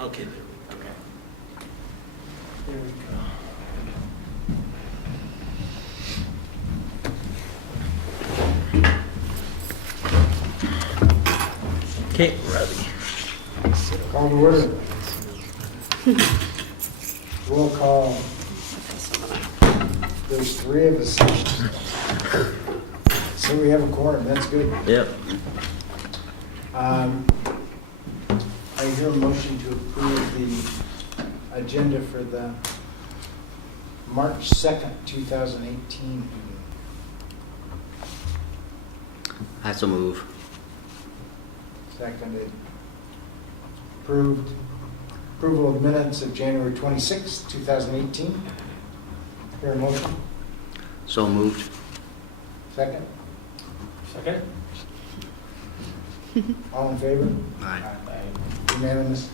Okay, there we go. There we go. Okay, ready. Call to order. Roll call. There's 3 of us. So we have a quorum, that's good. Yep. I hear a motion to approve the agenda for the March 2nd, 2018 meeting. That's a move. Seconded. Approved. Approval of minutes of January 26th, 2018. Hear a motion? So moved. Second? Second? All in favor? Aye. Unanimous.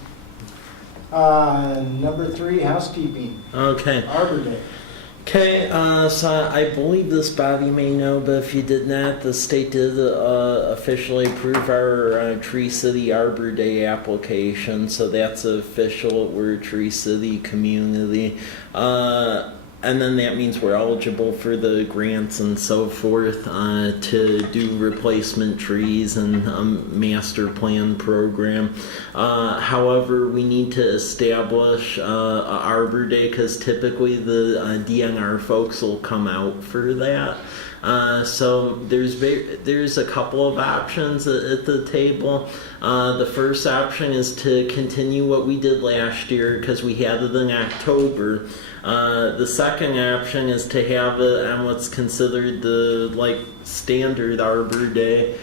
Number 3, housekeeping. Okay. Arbor Day. Okay, so I believe this body may know, but if you did not, the state did officially approve our Tree City Arbor Day application, so that's official. We're a Tree City community. And then that means we're eligible for the grants and so forth to do replacement trees and master plan program. However, we need to establish Arbor Day because typically the DNR folks will come out for that. So there's a couple of options at the table. The first option is to continue what we did last year because we had it in October. The second option is to have it on what's considered the standard Arbor Day,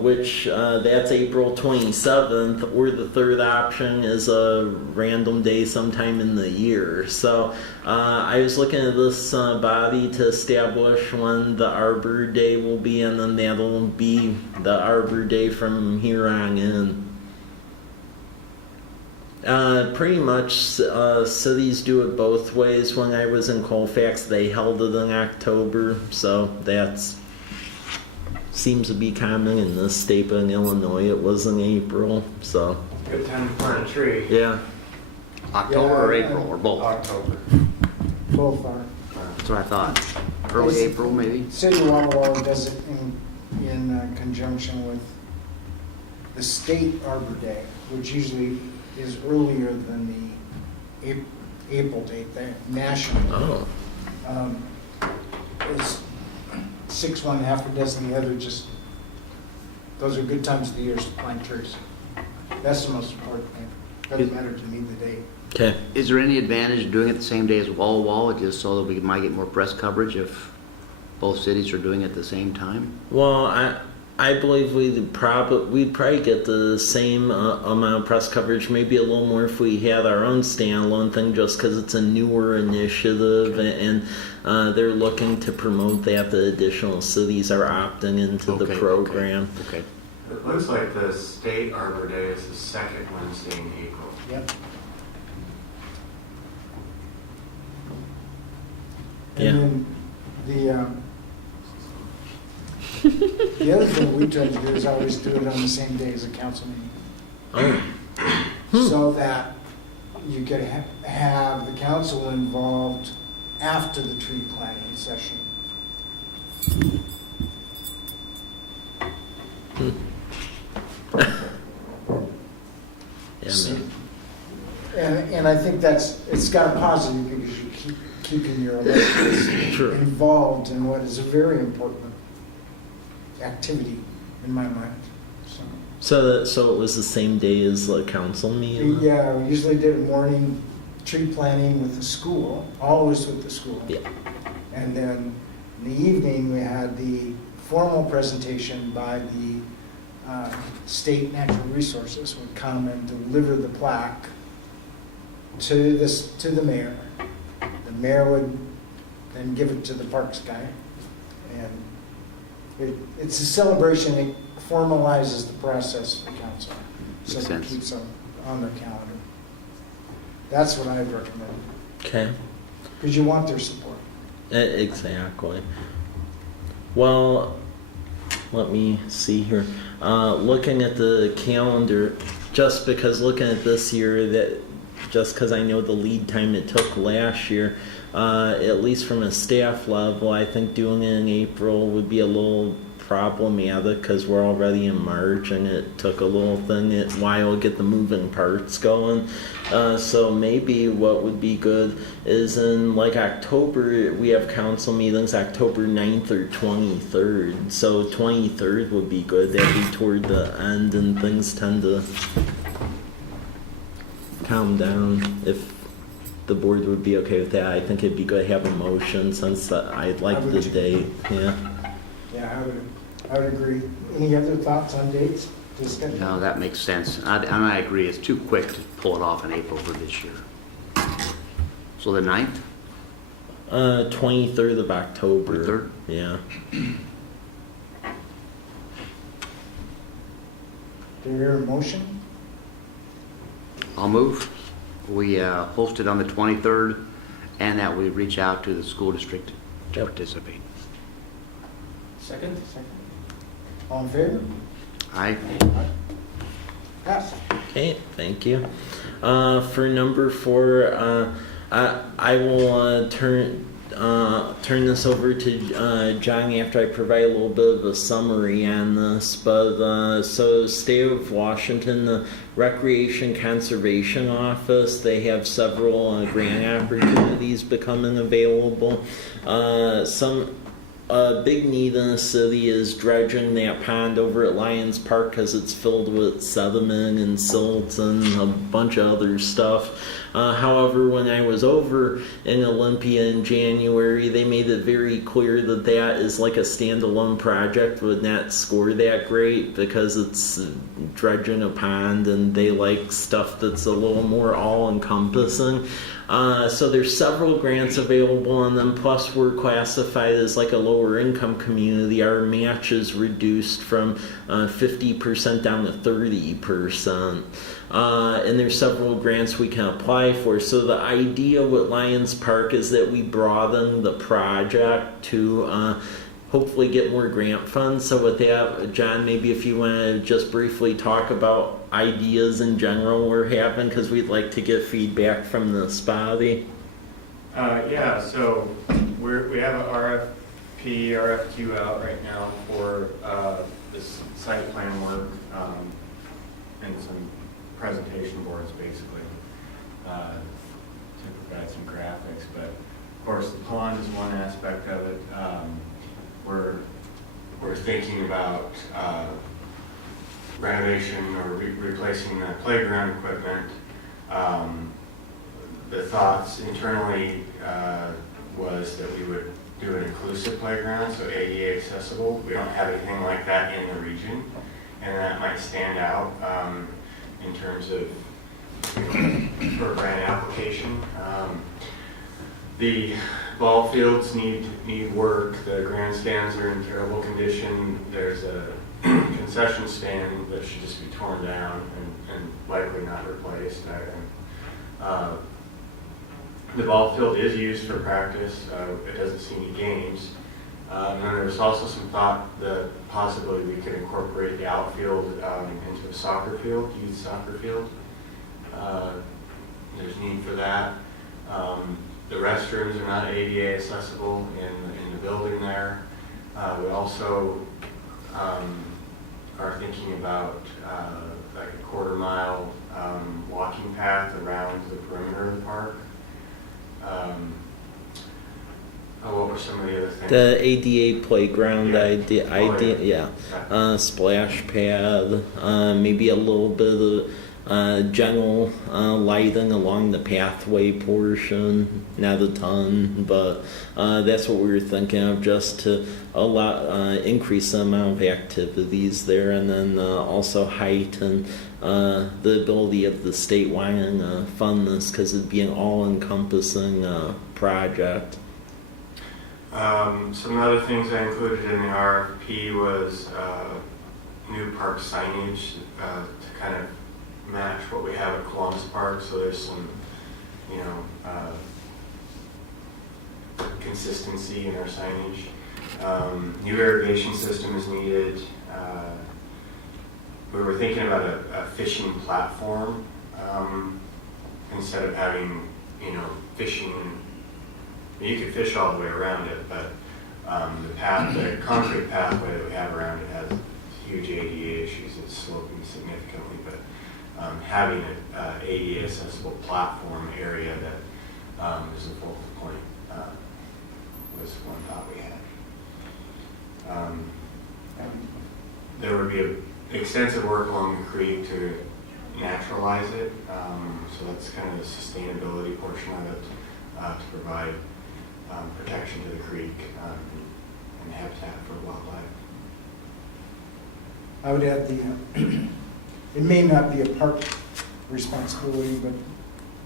which that's April 27th, or the third option is a random day sometime in the year. So I was looking at this body to establish when the Arbor Day will be, and then that'll be the Arbor Day from here on in. Pretty much cities do it both ways. When I was in Colfax, they held it in October, so that's seems to be common in this state, but in Illinois it was in April, so. Good time to plant a tree. Yeah. October or April or both? October. Both are. That's what I thought. Early April, maybe? City of Walla Walla does it in conjunction with the state Arbor Day, which usually is earlier than the April date, the national. Oh. It's 6 one, half a dozen the other. Just those are good times of the year to plant trees. That's the most important thing. Doesn't matter to me the date. Okay. Is there any advantage doing it the same day as Walla Walla, just so that we might get more press coverage if both cities are doing it at the same time? Well, I believe we'd probably get the same amount of press coverage, maybe a little more if we had our own standalone thing, just because it's a newer initiative and they're looking to promote that the additional cities are opting into the program. Okay. It looks like the state Arbor Day is the second Wednesday in April. Yep. Yeah. And then the other thing we try to do is always do it on the same day as a council meeting. Oh. So that you could have the council involved after the tree planting session. Yeah, So- man. And I think it's got a positive because you keep keeping your electeds Sure. involved in what is a very important activity in my mind. So it was the same day as the council meeting? Yeah, we usually did morning tree planting with the school, always with the school. Yeah. And then in the evening, we had the formal presentation by the state natural resources would come and deliver the plaque to the mayor. The mayor would then give it to the parks guy. And it's a celebration. It formalizes the process for council. So Makes it sense. keeps them on their calendar. That's what I'd recommend. Okay. Because you want their support. Exactly. Well, let me see here. Looking at the calendar, just because looking at this year, that just because I know the lead time it took last year, at least from a staff level, I think doing it in April would be a little problematic because we're already in March and it took a little while to get the moving parts going. So maybe what would be good is in like October, we have council meetings October 9th or 23rd. So 23rd would be good. That'd be toward the end and things tend to calm down. If the board would be okay with that, I think it'd be good to have a motion since I'd like the date. Yeah. Yeah, I would agree. Any other thoughts on dates? Discussion? No, that makes sense. And I agree, it's too quick to pull it off in April for this year. So the 9th? 23rd of October. 23rd? Yeah. Do you hear a motion? I'll move. We post it on the 23rd and that we reach out to the school district to participate. Second. All in favor? Aye. Pass. Okay, thank you. For number 4, I will turn this over to John after I provide a little bit of a summary on this. But so, State of Washington, the Recreation Conservation Office, they have several grant opportunities becoming available. A big need in the city is dredging that pond over at Lions Park because it's filled with sediment and silt and a bunch of other stuff. However, when I was over in Olympia in January, they made it very clear that that is like a standalone project, would not score that great because it's dredging a pond and they like stuff that's a little more all-encompassing. So there's several grants available and then plus we're classified as like a lower income community. Our match is reduced from 50% down to 30%. And there's several grants we can apply for. So the idea with Lions Park is that we broaden the project to hopefully get more grant funds. So with that, John, maybe if you want to just briefly talk about ideas in general we're having, because we'd like to get feedback from this body. Yeah, so we have an RFQ out right now for this site plan work and some presentation boards, basically, to provide some graphics. But of course, the pond is one aspect of it. We're thinking about renovation or replacing the playground equipment. The thoughts internally was that we would do an inclusive playground, so ADA accessible. We don't have anything like that in the region, and that might stand out in terms of for a grant application. The ball fields need work. The grandstands are in terrible condition. There's a concession stand that should just be torn down and likely not replaced. The ball field is used for practice. It doesn't see any games. And then there's also some thought that possibly we could incorporate the outfield into a soccer field, youth soccer field. There's need for that. The restrooms are not ADA accessible in the building there. We also are thinking about like a quarter-mile walking path around the perimeter of the park. What were some of the other things? The ADA playground idea, yeah. Splash pad, maybe a little bit of general lighting along the pathway portion, not a ton, but that's what we were thinking of, just to increase the amount of activities there, and then also height and the ability of the state wanting to fund this because it'd be an all-encompassing project. Some other things I included in the RFP was new park signage to kind of match what we have at Columbus Park. So there's some, consistency in our signage. New irrigation system is needed. we were thinking about a fishing platform, instead of having, fishing, you could fish all the way around it, but the concrete pathway that we have around it has huge ADA issues. It's sloping significantly, but having an ADA accessible platform area that is a focal point was one thought we had. There would be extensive work along the creek to naturalize it, so that's kind of the sustainability portion of it, to provide protection to the creek and habitat for wildlife. I would add it may not be a park responsibility, but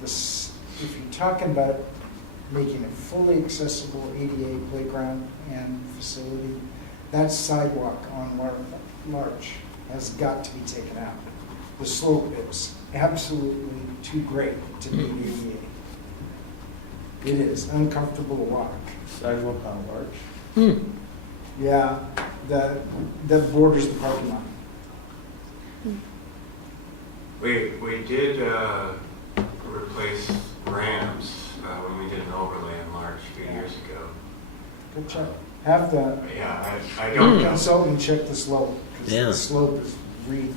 if you're talking about making a fully accessible ADA playground and facility, that sidewalk on Larch has got to be taken out. The slope is absolutely too great to be ADA. It is uncomfortable to walk. Sidewalk on Larch. Yeah, that borders the parking lot. We did replace ramps when we did an overlay in March a few years ago. Good check. Have the Yeah, I don't know. consultant check the slope, because Yeah. the slope is really,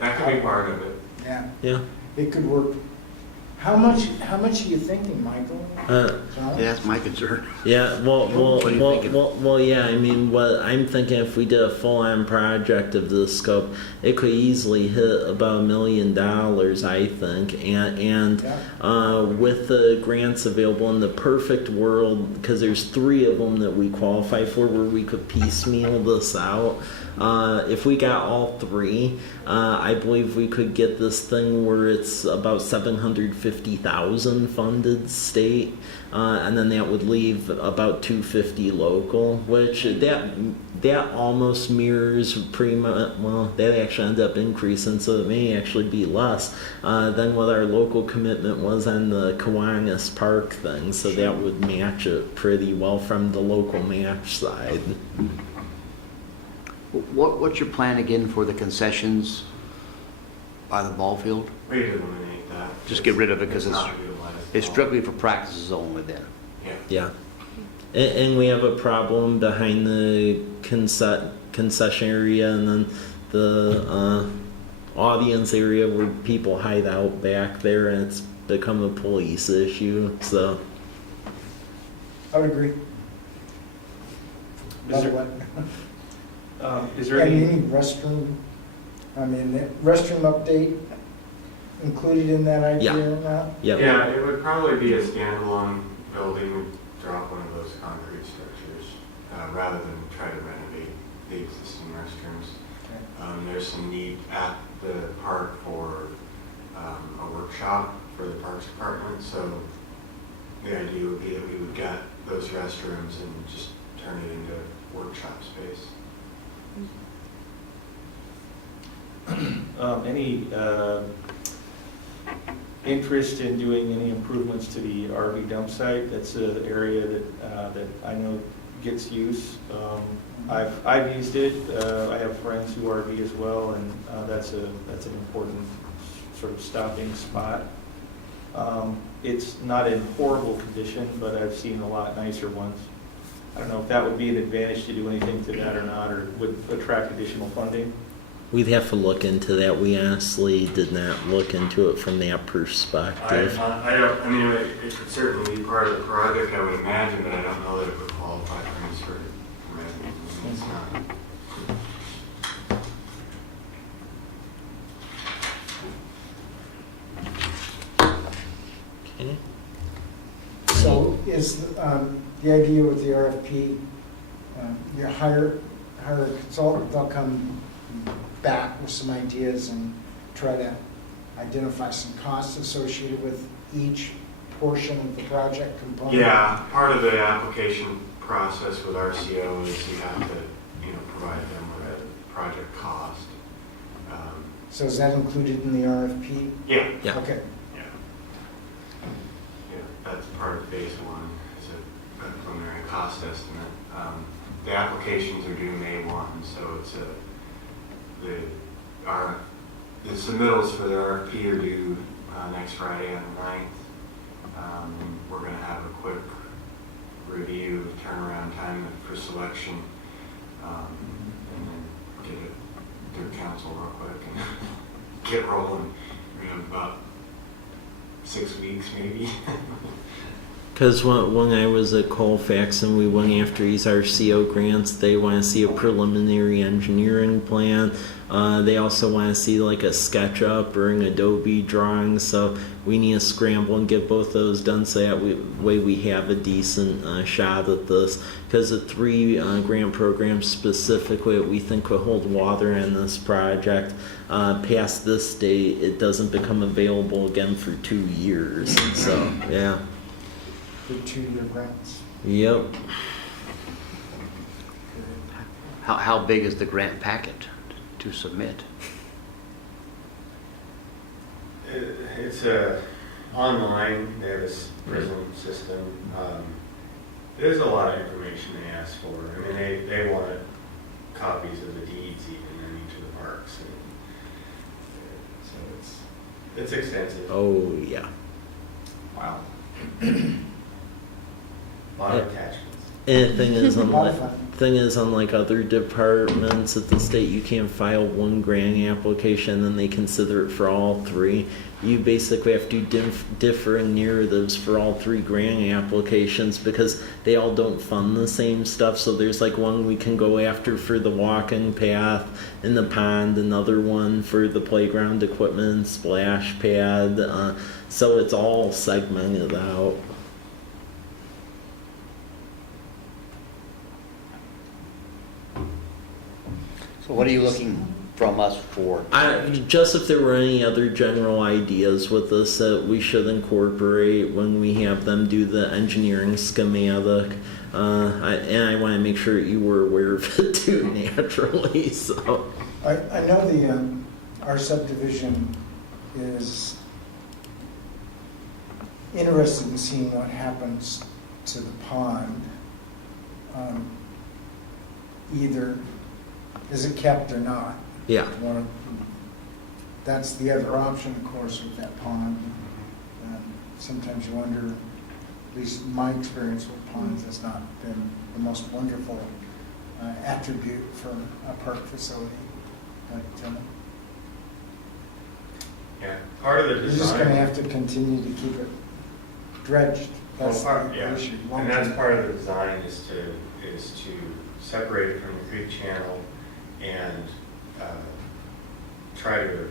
That could be part of it. yeah, Yeah. it could work. How much are you thinking, Michael? John? Yeah, that's my concern. Yeah, What are you thinking? yeah, I mean, what I'm thinking, if we did a full-on project of this scope, it could easily hit about $1 million, I think, and with the grants available in the perfect world, because there's 3 of them that we qualify for where we could piecemeal this out. If we got all 3, I believe we could get this thing where it's about 750,000 funded state, and then that would leave about 250 local, which that almost mirrors pretty much. Well, that actually ended up increasing, so it may actually be less than what our local commitment was on the Kiwanis Park thing. So that would match it pretty well from the local match side. What's your plan again for the concessions by the ball field? We'd eliminate that. Just get rid of it because not utilized at it's all. strictly for practices only then. Yeah. Yeah. And we have a problem behind the concession area and then the audience area where people hide out back there, and it's become a police issue. So I would agree. Is there- By the way. Is there And any, any restroom, the restroom update included in that idea or not? yeah. Yeah, it would probably be a standalone building. We'd drop one of those concrete structures rather than try to renovate the existing restrooms. Okay. There's some need at the park for a workshop for the Parks Department, so the idea would be that we would get those restrooms and just turn it into workshop space. any interest in doing any improvements to the RV dump site? That's an area that I know gets use. I've used it. I have friends who RV as well, and that's an important sort of stopping spot. It's not in horrible condition, but I've seen a lot nicer ones. I don't know if that would be an advantage to do anything to that or not, or would attract additional funding. We'd have to look into that. We honestly did not look into it from that perspective. I mean, it could certainly be part of the project, I would imagine, but I don't know that it would qualify for any sort of grant. It's not. Okay. So is the idea with the RFP, you hire a consultant, they'll come back with some ideas and try to identify some costs associated with each portion of the project component? Yeah, part of the application process with RCO is you have to, provide them with a project cost. So is that included in the RFP? Yeah. Yeah. Okay. Yeah. Yeah, that's part of phase 1, is a preliminary cost estimate. The applications are due May 1, so it's the submittals for the RFP are due next Friday on the 9th. We're going to have a quick review of turnaround time for selection, and then get it through council real quick and get rolling. We have about 6 weeks maybe. Because when I was at Colfax and we went after these RCO grants, they want to see a preliminary engineering plan. They also want to see like a SketchUp or an Adobe drawing. So we need to scramble and get both those done so that way we have a decent shot at this. Because the 3 grant programs specifically that we think could hold water in this project, past this date, it doesn't become available again for 2 years. So, yeah. For 2-year grants. Yep. How big is the grant packet to submit? It's online. They have this PRISM system. There's a lot of information they ask for. I mean, they want copies of the deeds even in each of the parks. And so it's extensive. Oh, yeah. Wow. A lot of attachments. And the thing is, Modify. unlike other departments at the state, you can't file one grant application and they consider it for all 3. You basically have to do differing narratives for all 3 grant applications because they all don't fund the same stuff. So there's like one we can go after for the walking path in the pond, another one for the playground equipment and splash pad. So it's all segmented out. So what are you looking from us for? Just if there were any other general ideas with this that we should incorporate when we have them do the engineering schematic. I want to make sure you were aware of it too, naturally. So I know our subdivision is interested in seeing what happens to the pond. Either is it kept or not? yeah, That's the other option, of course, with that pond. Sometimes you wonder, at least my experience with ponds has not been the most wonderful attribute for a park facility. But Yeah, part of the you're design. just going to have to continue to keep it dredged. That's Well, the issue. And that's part of the design is to separate it from the creek channel and try to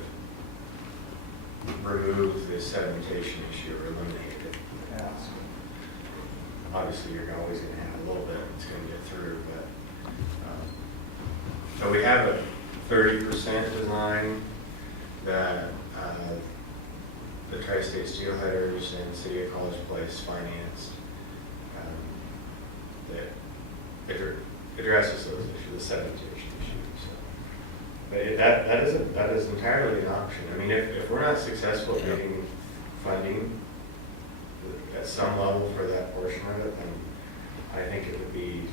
remove the sedimentation issue or eliminate it. Yeah. So, obviously, you're always going to have a little bit that's going to get through, but so we have a 30% design that the Tri-State Steelheaders and City of College Place financed that addresses those issues, the sedimentation issue. So, but that is entirely an option. I mean, if we're not successful getting funding at some level for that portion of it, then I think it would be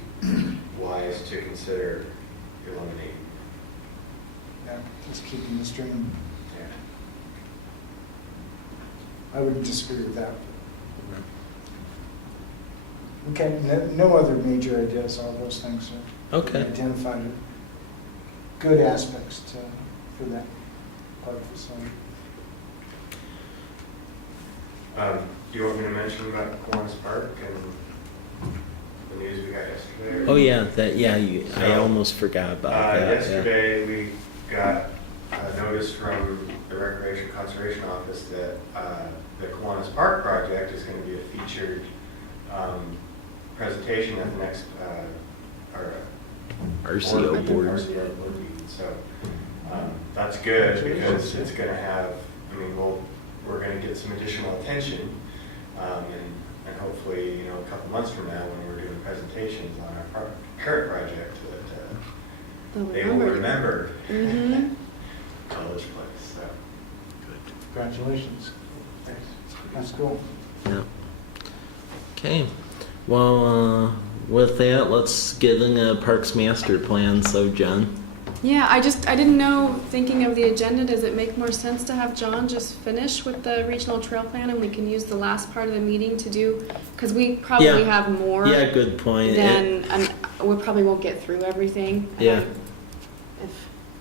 wise to consider eliminating. Yeah, just keeping the stream. Yeah. I wouldn't disagree with that. Okay, no other major ideas. All those things are okay. identified good aspects for that park facility. Do you want me to mention about Kiwanis Park and the news we got yesterday? Oh yeah, I So, almost forgot about that. Yesterday, we got a notice from the Recreation Conservation Office that the Kiwanis Park project is going to be a featured presentation at the next RCO board. RCO board meeting. So that's good because it's going to have, we're going to get some additional attention and hopefully, a couple months from now when we're doing presentations on our current project that they will remember Mm-hmm. College Place. So. Congratulations. That's cool. Yeah. Okay. Well, with that, let's get in a parks master plan. So, Jen. Yeah, I didn't know, thinking of the agenda, does it make more sense to have John just finish with the regional trail plan and we can use the last part of the meeting to do, because we probably Yeah. have more Yeah, good point. than, we probably won't get through everything. Yeah. If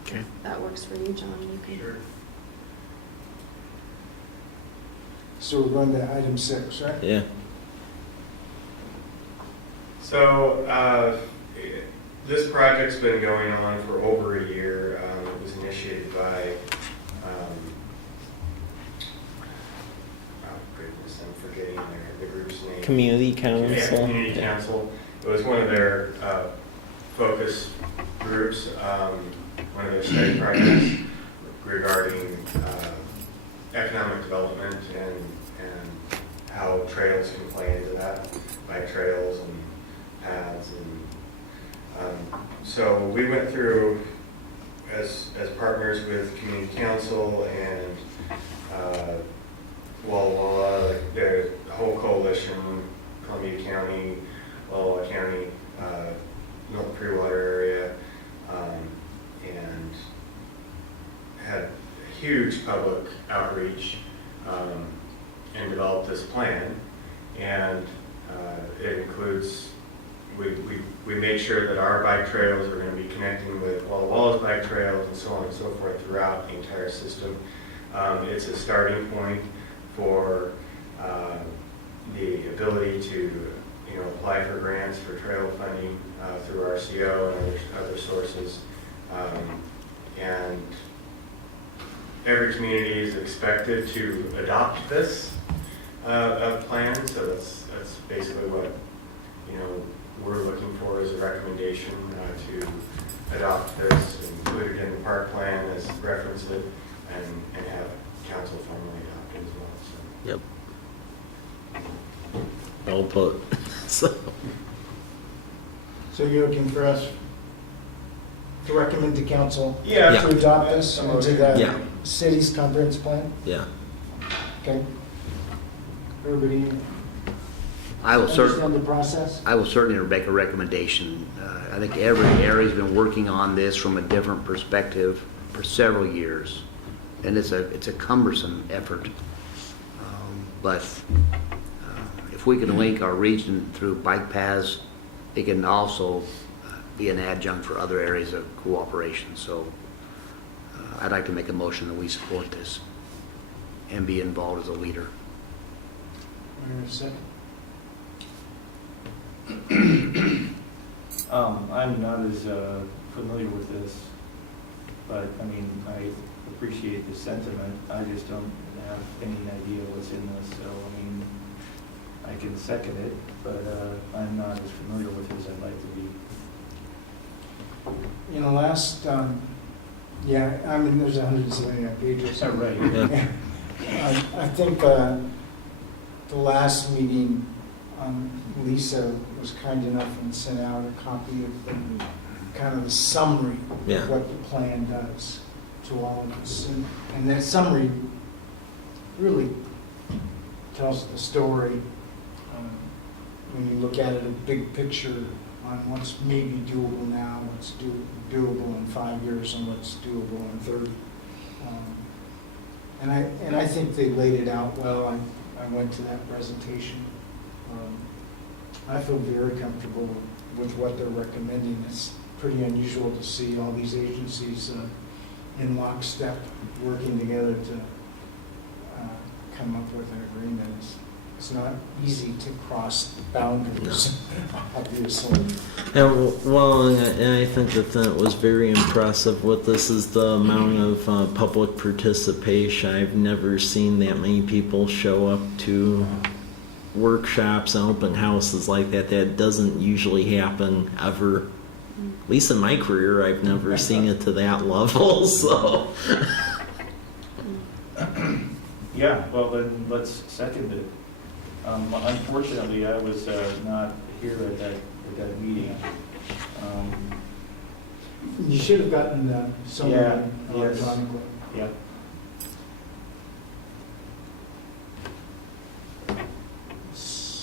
Okay. that works for you, John, you can. Sure. So we're going to item 6, right? Yeah. So, this project's been going on for over a year. It was initiated by, oh goodness, I'm forgetting the group's name. Community Yeah, council. Community Council. It was one of their focus groups, one of their study projects regarding economic development and how trails can play into that, bike trails and paths. And so we went through as partners with Community Council and Walla Walla, like the whole coalition, Columbia County, Walla Walla County, North Clearwater area, and had a huge public outreach and developed this plan. And it includes, we made sure that our bike trails are going to be connecting with Walla Walla's bike trails and so on and so forth throughout the entire system. It's a starting point for the ability to apply for grants for trail funding through RCO and other sources. And every community is expected to adopt this plan, so that's basically what we're looking for as a recommendation to adopt this, include it in the park plan as reference it, and have council formally adopt it as well. So. Yep. Well put. So. So you're looking for us to recommend to council Yeah. to adopt this into the Yeah. city's comprehensive plan? Yeah. Okay. Everybody I will understand the process? certainly make a recommendation. I think every area's been working on this from a different perspective for several years, and it's a cumbersome effort. But if we can link our region through bike paths, it can also be an adjunct for other areas of cooperation. So I'd like to make a motion that we support this and be involved as a leader. Wait a second. I'm not as familiar with this, but I mean, I appreciate the sentiment. I just don't have any idea what's in this, so I mean, I can second it, but I'm not as familiar with it as I'd like to be. Last, I mean, there's 179 pages. Oh, right. Yeah. I think the last meeting, Lisa was kind enough and sent out a copy of the kind of the summary Yeah. of what the plan does to all of us. And that summary really tells the story when you look at it, a big picture on what's maybe doable now, what's doable in 5 years, and what's doable in 30. And I think they laid it out well. I went to that presentation. I feel very comfortable with what they're recommending. It's pretty unusual to see all these agencies in lockstep working together to come up with an agreement. It's not easy to cross boundaries, obviously. And I think the thing that was very impressive with this is the amount of public participation. I've never seen that many people show up to workshops and open houses like that. That doesn't usually happen ever. At least in my career, I've never seen it to that level. So. Yeah, well then let's second it. Unfortunately, I was not here at that meeting. You should have gotten the summary Yeah, yes. electronically. Yeah.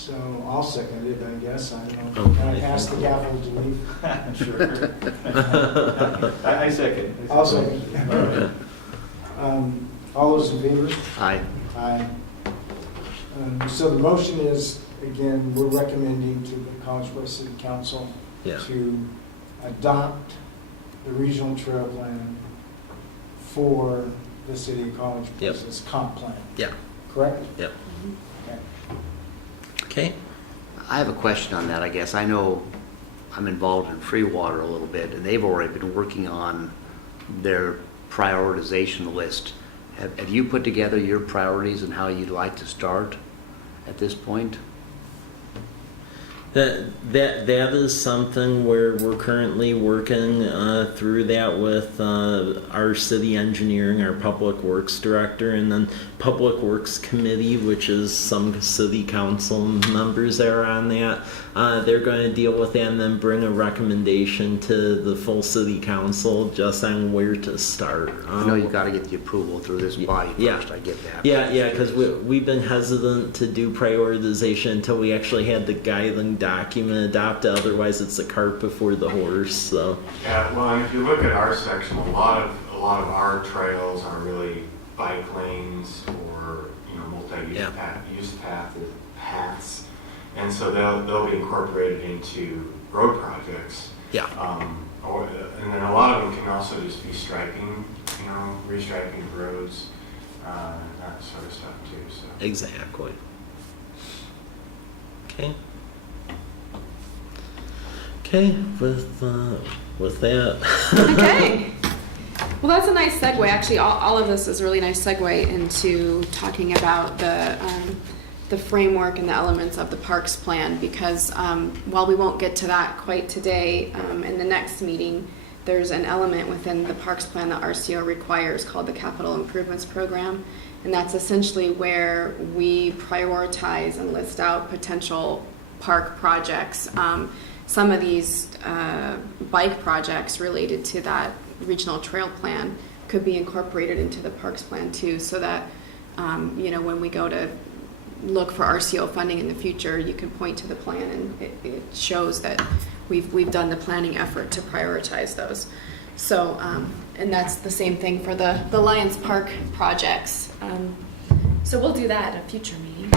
So I'll second it, I guess. I don't know. Oh, Can I I pass the think- gavel to leave? Sure. I second. I'll second. All right. All those in favor? Aye. Aye. So the motion is, again, we're recommending to the College West City Council Yeah. to adopt the regional trail plan for the city of College Yep. Place's comp plan, Yeah. correct? Yep. Okay. Okay. I have a question on that, I guess. I know I'm involved in Freewater a little bit, and they've already been working on their prioritization list. Have you put together your priorities and how you'd like to start at this point? That is something where we're currently working through that with our city engineering, our public works director, and then public works committee, which is some city council members that are on that. They're going to deal with that and then bring a recommendation to the full city council just on where to start. I know you've got to get the approval through this body Yeah. first, I get that. Yeah, because we've been hesitant to do prioritization until we actually had the guiding document adopted. Otherwise, it's the cart before the horse. So Yeah, well, and if you look at our section, a lot of our trails are really bike lanes or, you know, multi-use Yeah. paths, and so they'll be incorporated into road projects. yeah, And then a lot of them can also just be striping, you know, restriping of roads, that sort of stuff too. So. exactly. Okay. Okay, with that. Okay. Well, that's a nice segue. Actually, all of this is a really nice segue into talking about the framework and the elements of the parks plan, because while we won't get to that quite today, in the next meeting, there's an element within the parks plan that RCO requires called the Capital Improvements Program, and that's essentially where we prioritize and list out potential park projects. Some of these bike projects related to that regional trail plan could be incorporated into the parks plan too, so that you know, when we go to look for RCO funding in the future, you can point to the plan and it shows that we've done the planning effort to prioritize those. So and that's the same thing for the Lions Park projects. So we'll do that at a future meeting.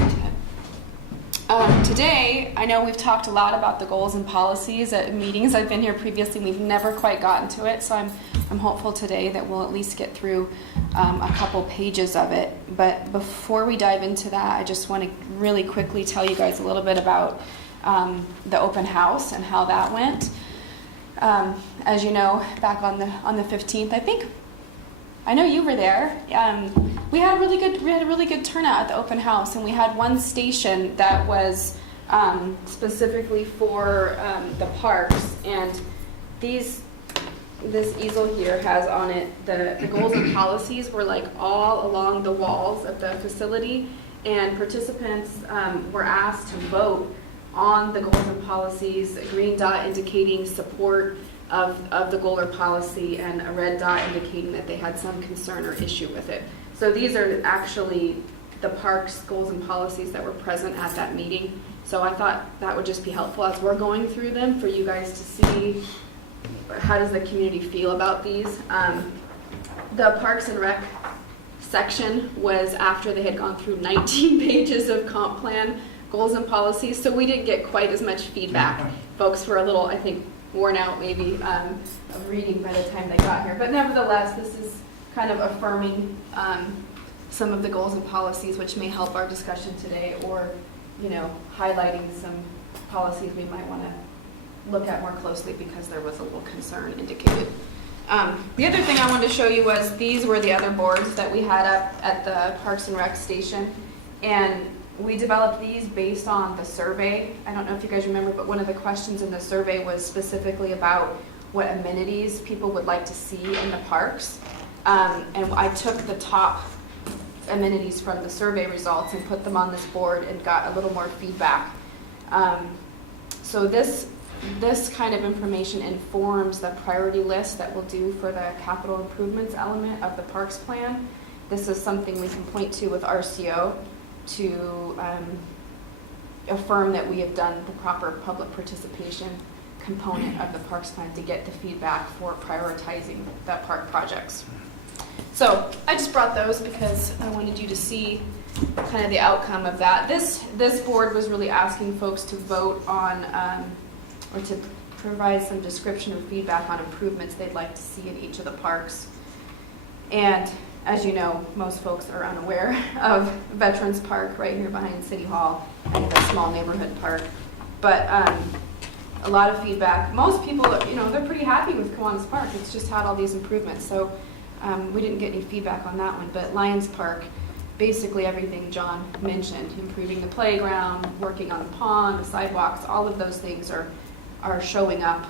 Today, I know we've talked a lot about the goals and policies at meetings. I've been here previously, we've never quite gotten to it, so I'm hopeful today that we'll at least get through a couple pages of it. But before we dive into that, I just want to really quickly tell you guys a little bit about the open house and how that went. As you know, back on the 15th, I know you were there. We had a really good turnout at the open house, and we had one station that was specifically for the parks. And this easel here has on it the goals and policies were like all along the walls of the facility, and participants were asked to vote on the goals and policies. A green dot indicating support of the goal or policy, and a red dot indicating that they had some concern or issue with it. So these are actually the parks goals and policies that were present at that meeting. So I thought that would just be helpful as we're going through them for you guys to see how does the community feel about these. The Parks and Rec section was after they had gone through 19 pages of comp plan goals and policies, so we didn't get quite as much feedback. Folks were a little, I think, worn out maybe of reading by the time they got here. But nevertheless, this is kind of affirming some of the goals and policies, which may help our discussion today, or, you know, highlighting some policies we might want to look at more closely because there was a little concern indicated. The other thing I wanted to show you was these were the other boards that we had up at the Parks and Rec station, and we developed these based on the survey. I don't know if you guys remember, but one of the questions in the survey was specifically about what amenities people would like to see in the parks. And I took the top amenities from the survey results and put them on this board and got a little more feedback. So this kind of information informs the priority list that we'll do for the capital improvements element of the parks plan. This is something we can point to with RCO to affirm that we have done the proper public participation component of the parks plan to get the feedback for prioritizing the park projects. So I just brought those because I wanted you to see kind of the outcome of that. This board was really asking folks to vote on, or to provide some description or feedback on improvements they'd like to see in each of the parks. And as you know, most folks are unaware of Veterans Park right here behind City Hall, and a small neighborhood park. But a lot of feedback. Most people, they're pretty happy with Kiwanis Park. It's just had all these improvements. So we didn't get any feedback on that one. But Lions Park, basically everything John mentioned, improving the playground, working on the pond, the sidewalks, all of those things are showing up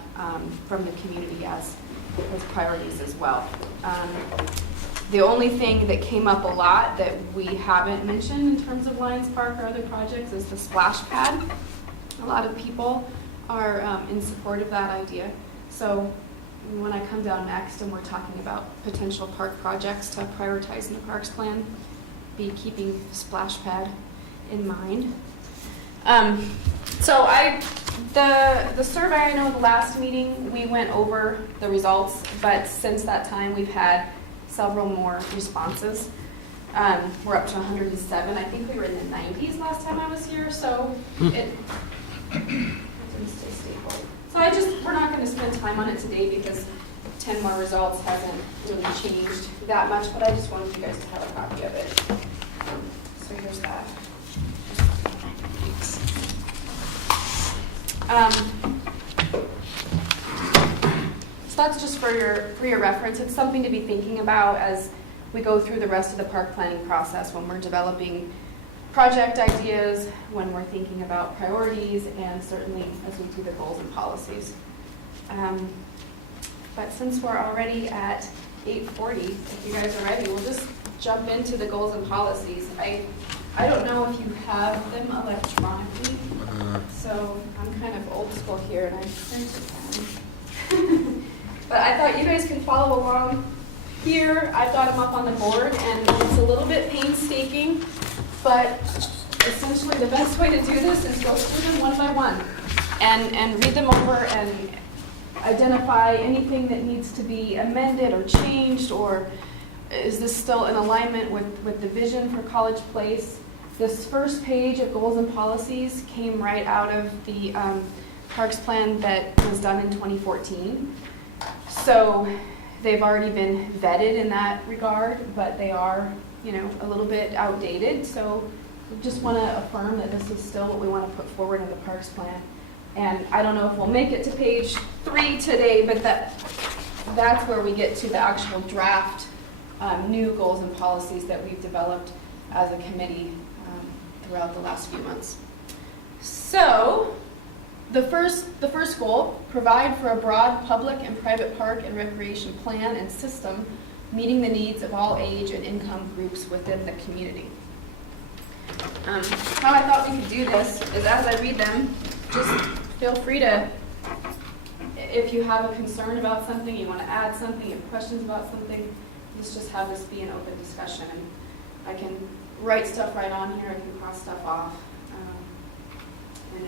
from the community as priorities as well. The only thing that came up a lot that we haven't mentioned in terms of Lions Park or other projects is the splash pad. A lot of people are in support of that idea. So when I come down next and we're talking about potential park projects to prioritize in the parks plan, be keeping splash pad in mind. So the survey, I know the last meeting we went over the results, but since that time we've had several more responses. We're up to 107. I think we were in the 90s last time I was here, so it didn't stay stable. So we're not going to spend time on it today because 10 more results hasn't really changed that much, but I just wanted you guys to have a copy of it. So here's that. So that's just for your reference. It's something to be thinking about as we go through the rest of the park planning process when we're developing project ideas, when we're thinking about priorities, and certainly as we do the goals and policies. But since we're already at 8:40, if you guys are ready, we'll just jump into the goals and policies. I don't know if you have them electronically, so I'm kind of old school here and I printed them. But I thought you guys can follow along here. I've got them up on the board and it's a little bit painstaking, but essentially the best way to do this is go through them one by one and read them over and identify anything that needs to be amended or changed, or is this still in alignment with the vision for College Place. This first page of goals and policies came right out of the parks plan that was done in 2014. So they've already been vetted in that regard, but they are, a little bit outdated. So we just want to affirm that this is still what we want to put forward in the parks plan. And I don't know if we'll make it to page 3 today, but that's where we get to the actual draft new goals and policies that we've developed as a committee throughout the last few months. So the first goal, provide for a broad public and private park and recreation plan and system meeting the needs of all age and income groups within the community. How I thought we could do this is as I read them, just feel free to, if you have a concern about something, you want to add something, you have questions about something, let's just have this be an open discussion. And I can write stuff right on here, I can cross stuff off. And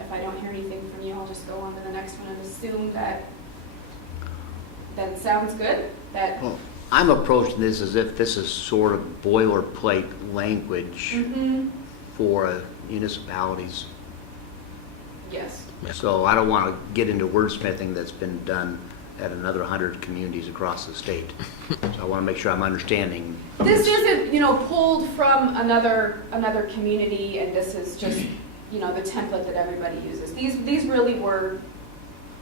if I don't hear anything from you, I'll just go on to the next one and assume that sounds good. Well, I'm approaching this as if this is sort of boilerplate language for municipalities. Yes. So I don't want to get into wordsmithing that's been done at another 100 communities across the state. So I want to make sure I'm understanding. This isn't, pulled from another community, and this is just, the template that everybody uses. These really were,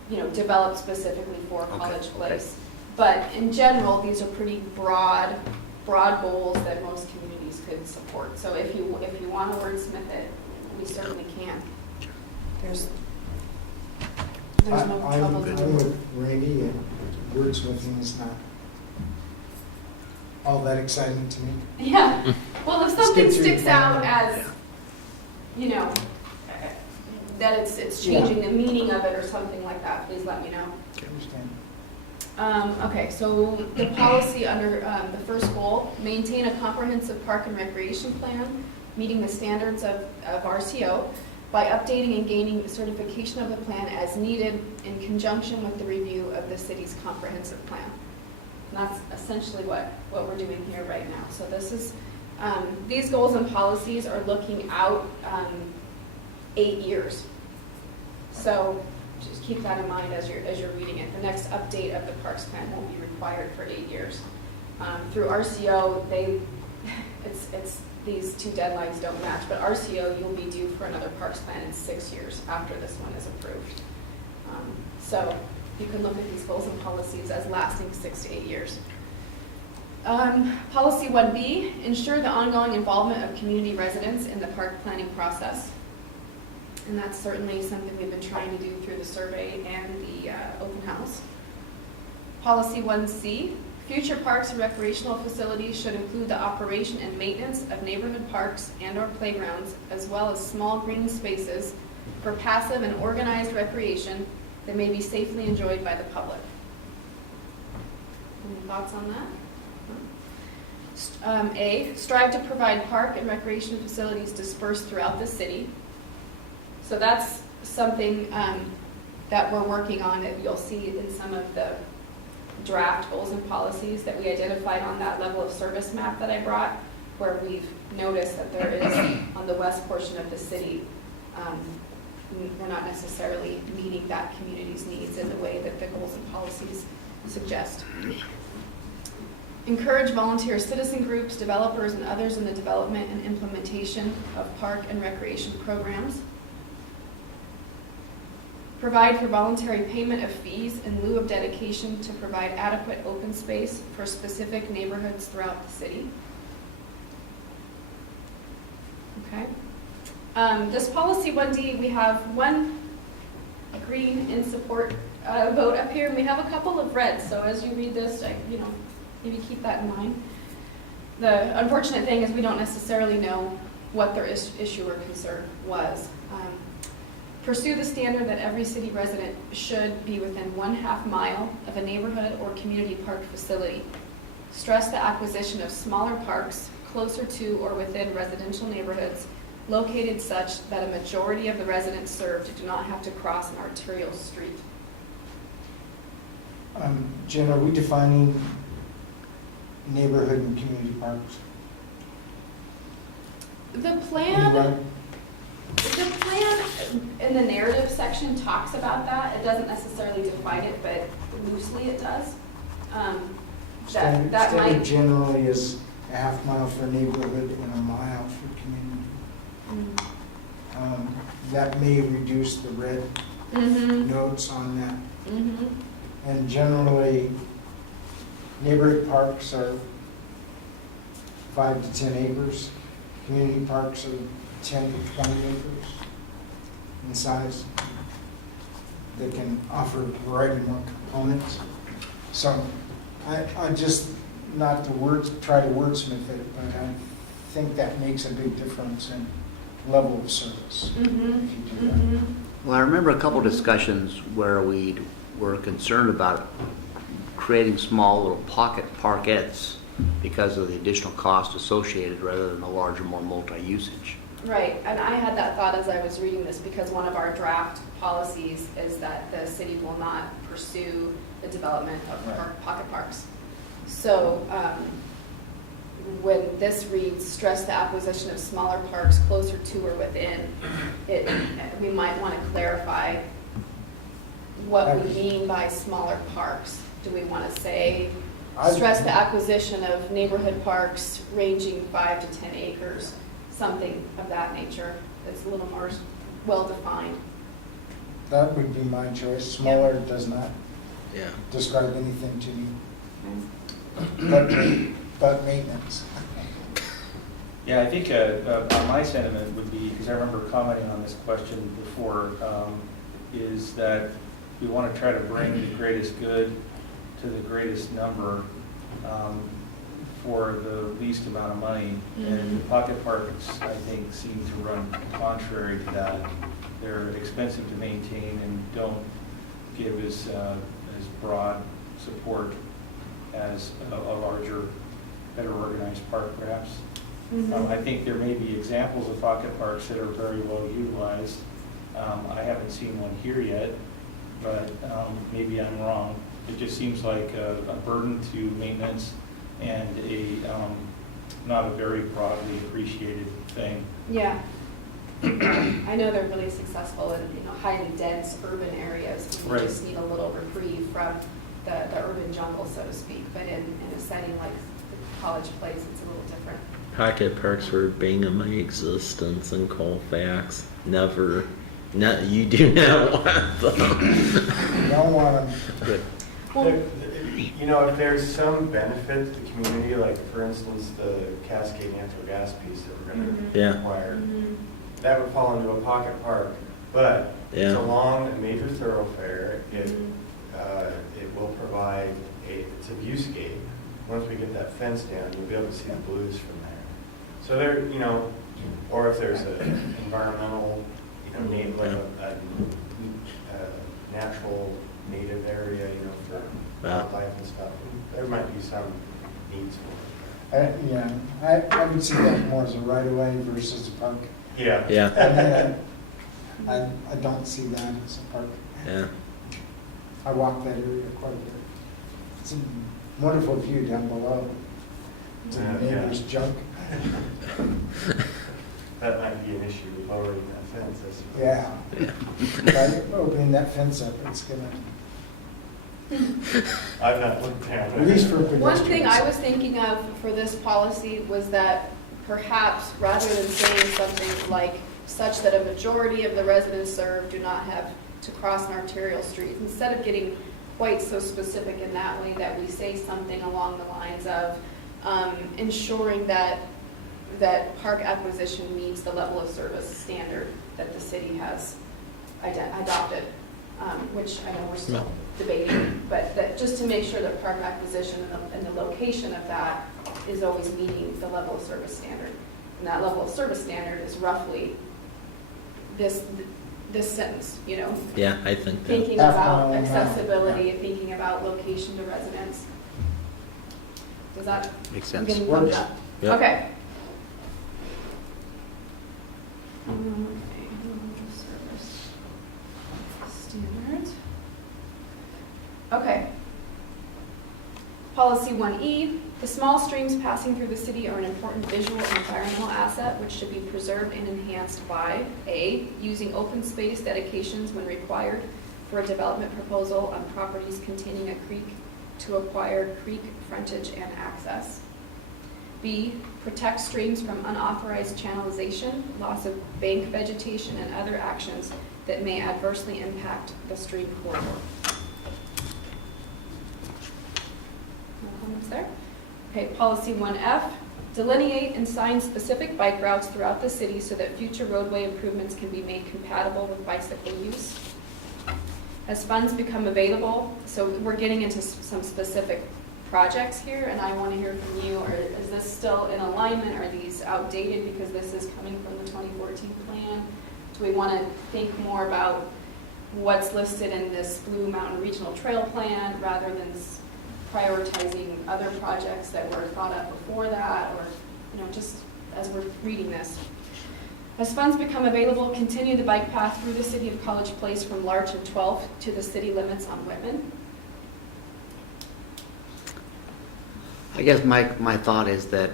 developed specifically for College Place. Okay. But in general, these are pretty broad goals that most communities could support. So if you want to wordsmith it, we certainly can. There's no trouble doing it. I'm with Randy, and wordsmithing is not all that exciting to me. Yeah. Well, if something sticks out as, that it's changing the meaning of it or something like that, please let me know. I understand. Okay, so the policy under the first goal, maintain a comprehensive park and recreation plan, meeting the standards of RCO. by updating and gaining certification of the plan as needed in conjunction with the review of the city's comprehensive plan. And that's essentially what we're doing here right now. So this is, these goals and policies are looking out 8 years. So just keep that in mind as you're reading it. The next update of the parks plan won't be required for 8 years. Through RCO, it's these two deadlines don't match, but RCO, you'll be due for another parks plan in 6 years after this one is approved. So you can look at these goals and policies as lasting 6 to 8 years. Policy 1B, ensure the ongoing involvement of community residents in the park planning process. And that's certainly something we've been trying to do through the survey and the open house. Policy 1C, future parks and recreational facilities should include the operation and maintenance of neighborhood parks and/or playgrounds, as well as small green spaces for passive and organized recreation that may be safely enjoyed by the public. Any thoughts on that? A, strive to provide park and recreation facilities dispersed throughout the city. So that's something that we're working on, that you'll see in some of the draft goals and policies that we identified on that level of service map that I brought, where we've noticed that there is, on the west portion of the city, we're not necessarily meeting that community's needs in the way that the goals and policies suggest. Encourage volunteer citizen groups, developers, and others in the development and implementation of park and recreation programs. Provide for voluntary payment of fees in lieu of dedication to provide adequate open space for specific neighborhoods throughout the city. Okay. This policy 1D, we have one green in support vote up here, and we have a couple of reds. So as you read this, maybe keep that in mind. The unfortunate thing is we don't necessarily know what their issue or concern was. Pursue the standard that every city resident should be within 1/2 mile of a neighborhood or community park facility. Stress the acquisition of smaller parks closer to or within residential neighborhoods located such that a majority of the residents served do not have to cross an arterial street. Jen, are we defining neighborhood and community parks? The plan in the narrative section talks about that. It doesn't necessarily define it, but loosely it does. Standard generally is 1/2 mile for neighborhood and 1 mile for community. That may reduce the red notes on that. And generally, neighborhood parks are 5 to 10 acres. Community parks are 10 to 20 acres in size. They can offer a variety more components. So I just, not to try to wordsmith it, but I think that makes a big difference in level of service if you do that. Well, I remember a couple discussions where we were concerned about creating small little pocket parkettes because of the additional cost associated rather than a larger, more multi-usage. Right, and I had that thought as I was reading this, because one of our draft policies is that the city will not pursue the development of pocket parks. So when this reads, stress the acquisition of smaller parks closer to or within, we might want to clarify what we mean by smaller parks. Do we want to say, stress the acquisition of neighborhood parks ranging 5 to 10 acres, something of that nature that's a little more well-defined? That would be my choice. Smaller does not describe anything to me. But maintenance. Yeah, I think my sentiment would be, because I remember commenting on this question before, is that we want to try to bring the greatest good to the greatest number for the least amount of money. And the pocket parks, I think, seem to run contrary to that. They're expensive to maintain and don't give as broad support as a larger, better organized park, perhaps. I think there may be examples of pocket parks that are very well utilized. I haven't seen one here yet, but maybe I'm wrong. It just seems like a burden to maintenance and not a very broadly appreciated thing. Yeah. I know they're really successful in, highly dense urban areas. You Right. just need a little reprieve from the urban jungle, so to speak. But in a setting like the college place, it's a little different. Pocket parks were bane of my existence in Colfax. Never. No, you do not want them. Don't want them. Good. Well, If there's some benefit to the community, like for instance, the Cascade natural gas piece that we're going to Yeah. acquire, that would fall into a pocket park, but Yeah. it's along a major thoroughfare. It will provide it's a viewscape. Once we get that fence down, you'll be able to see the blues from there. So there, or if there's an environmental, native, like a natural native area, for Yeah. wildlife and stuff, there might be some needs for it. I would see that more as a right of way versus a park. Yeah. Yeah. I don't see that as a park. Yeah. I walk that area quite a bit. It's a wonderful view down below. To the Yeah. neighbor's junk. That might be an issue with lowering that fence, I suppose. Yeah. By opening that fence up, it's gonna, I've not looked down. at least for pedestrians. one thing I was thinking of for this policy was that perhaps rather than saying something like such that a majority of the residents served do not have to cross an arterial street, instead of getting quite so specific in that way, that we say something along the lines of ensuring that park acquisition meets the level of service standard that the city has adopted, which I know we're still debating, but that just to make sure that park acquisition and the location of that is always meeting the level of service standard. And that level of service standard is roughly this sentence, Yeah, I think that. thinking Half about mile, accessibility, thinking about location to residents. Does that? Makes I'm sense. getting thumbs Works. up. Yep. Okay. Service standard. Okay. Policy 1E, the small streams passing through the city are an important visual and environmental asset which should be preserved and enhanced by A, using open space dedications when required for a development proposal on properties containing a creek to acquire creek frontage and access. B, protect streams from unauthorized channelization, loss of bank vegetation, and other actions that may adversely impact the stream corridor. No comments there? Okay, policy 1F, delineate and sign specific bike routes throughout the city so that future roadway improvements can be made compatible with bicycle use. As funds become available, so we're getting into some specific projects here, and I want to hear from you. Is this still in alignment? Are these outdated because this is coming from the 2014 plan? Do we want to think more about what's listed in this Blue Mountain Regional Trail Plan rather than prioritizing other projects that were thought of before that, or just as we're reading this? As funds become available, continue the bike path through the city of College Place from Larch and 12th to the city limits on Whitman. I guess my thought is that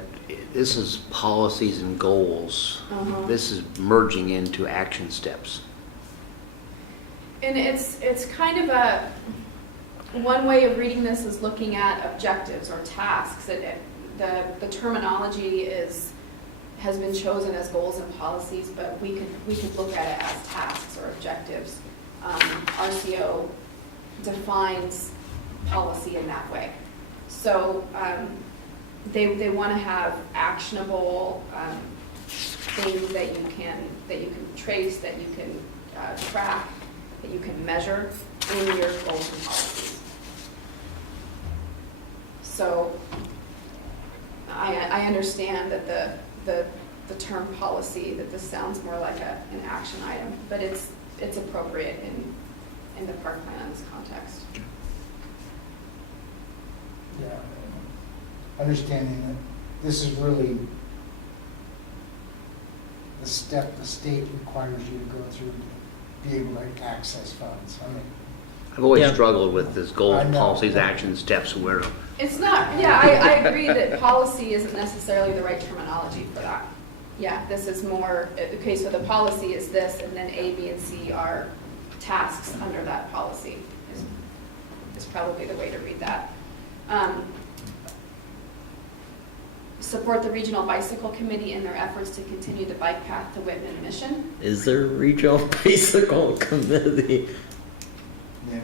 this is policies and goals. This is merging into action steps. And it's kind of one way of reading this is looking at objectives or tasks. The terminology has been chosen as goals and policies, but we could look at it as tasks or objectives. RCO defines policy in that way. So they want to have actionable things that you can trace, that you can track, that you can measure in your goals and policies. So I understand that the term policy, that this sounds more like an action item, but it's appropriate in the park plan in this context. Yeah. Understanding that this is really the step the state requires you to go through to be able to access funds. I mean, I've always Yeah. struggled with this goals, I know. policies, actions, steps, where, It's not, yeah, I agree that policy isn't necessarily the right terminology for that. Yeah, this is more, okay, so the policy is this, and then A, B, and C are tasks under that policy, is probably the way to read that. Support the Regional Bicycle Committee in their efforts to continue the bike path to Whitman mission. Is there a regional bicycle committee? yeah,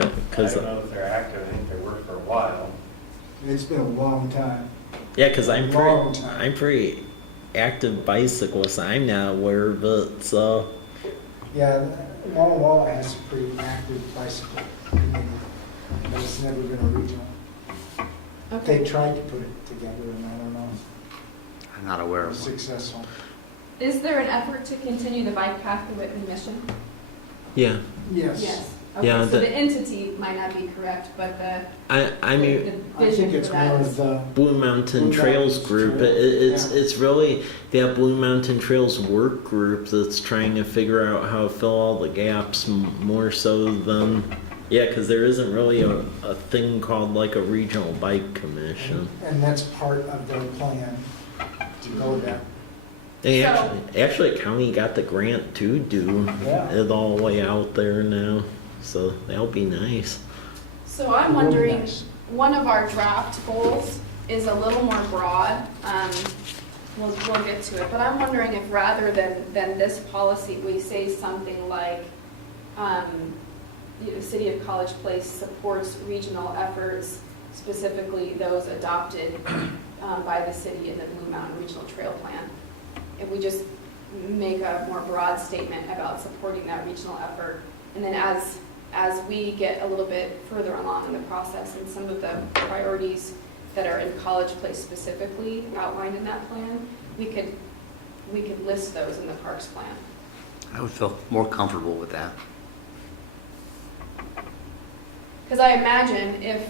I Because don't know if they're active, I think they worked for a while. it's been a long time. yeah, because Long time. I'm pretty active bicyclist. I'm not aware of it, so Yeah, Walla Walla has a pretty active bicycle committee, but it's never been a regional. They tried to put it together, and I don't know I'm not aware if it of was one. successful. Is there an effort to continue the bike path to Whitman mission? yeah. Yes. Okay, Yeah, so the- the entity might not be correct, but I mean, the I think vision it's for that more is- of the, Blue Mountain Blue Trails Mountains group. Trail, yeah. It's really that Blue Mountain Trails work group that's trying to figure out how to fill all the gaps more so than yeah, because there isn't really a thing called like a regional bike commission. and that's part of their plan to go there. They So- actually county got the grant to do Yeah. it all the way out there now, so that'll be nice. So I'm Really wondering, nice. one of our draft goals is a little more broad. We'll get to it, but I'm wondering if rather than this policy, we say something like, the City of College Place supports regional efforts, specifically those adopted by the city in the Blue Mountain Regional Trail Plan. If we just make a more broad statement about supporting that regional effort, and then as we get a little bit further along in the process and some of the priorities that are in College Place specifically outlined in that plan, we could list those in the Parks Plan. I would feel more comfortable with that. Because I imagine if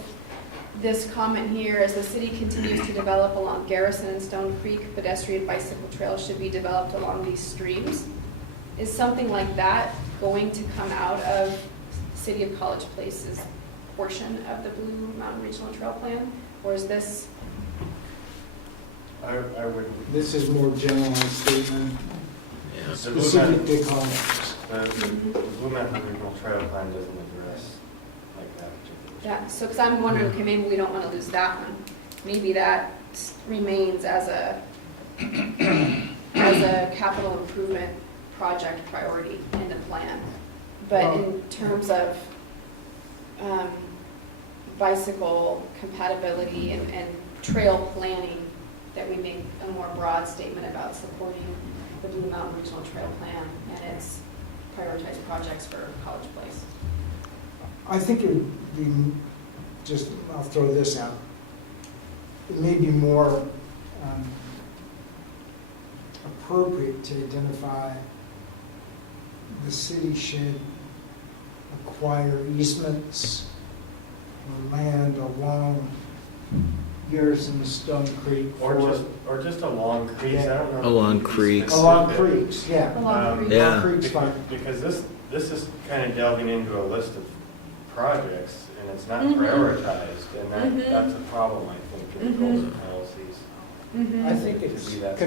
this comment here, as the city continues to develop along Garrison and Stone Creek, pedestrian bicycle trails should be developed along these streams. Is something like that going to come out of City of College Place's portion of the Blue Mountain Regional Trail Plan? Or is this, I wouldn't, This is more general statement, Yeah. the Blue specific Mountain, to colleges. the Blue Mountain Regional Trail Plan doesn't address like that particular. yeah, so because I'm wondering, okay, maybe we don't want to lose that one. Maybe that remains as a capital improvement project priority in the plan. But in terms of bicycle compatibility and trail planning, that we make a more broad statement about supporting the Blue Mountain Regional Trail Plan and its prioritized projects for College Place. I think it would be, just, I'll throw this out. It may be more appropriate to identify the city should acquire easements or land along Garrison, Stone Creek. Or for- just along creeks, I don't know. Along creeks. Along creeks, yeah. Along Creek. Yeah. Along creeks, fine. Because this is kind of delving into a list of projects, and it's not Mhm. prioritized, and Mhm. that's a problem, I think, in Mhm. goals and policies. Mhm. I think it's Could be that.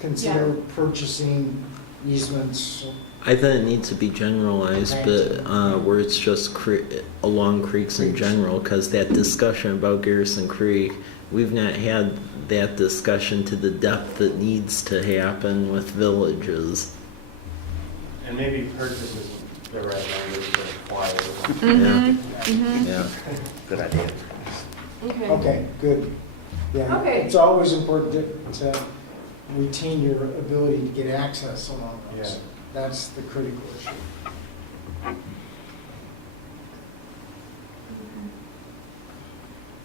consider purchasing easements. I think it needs to be generalized, but where it's just along creeks in general, because that discussion about Garrison Creek, we've not had that discussion to the depth that needs to happen with villages. And maybe purchase is the right language to acquire. Mhm. Mhm. Yeah. Good idea. Okay. Okay, good. Yeah, Okay. it's always important to retain your ability to get access along those. Yeah. That's the critical issue.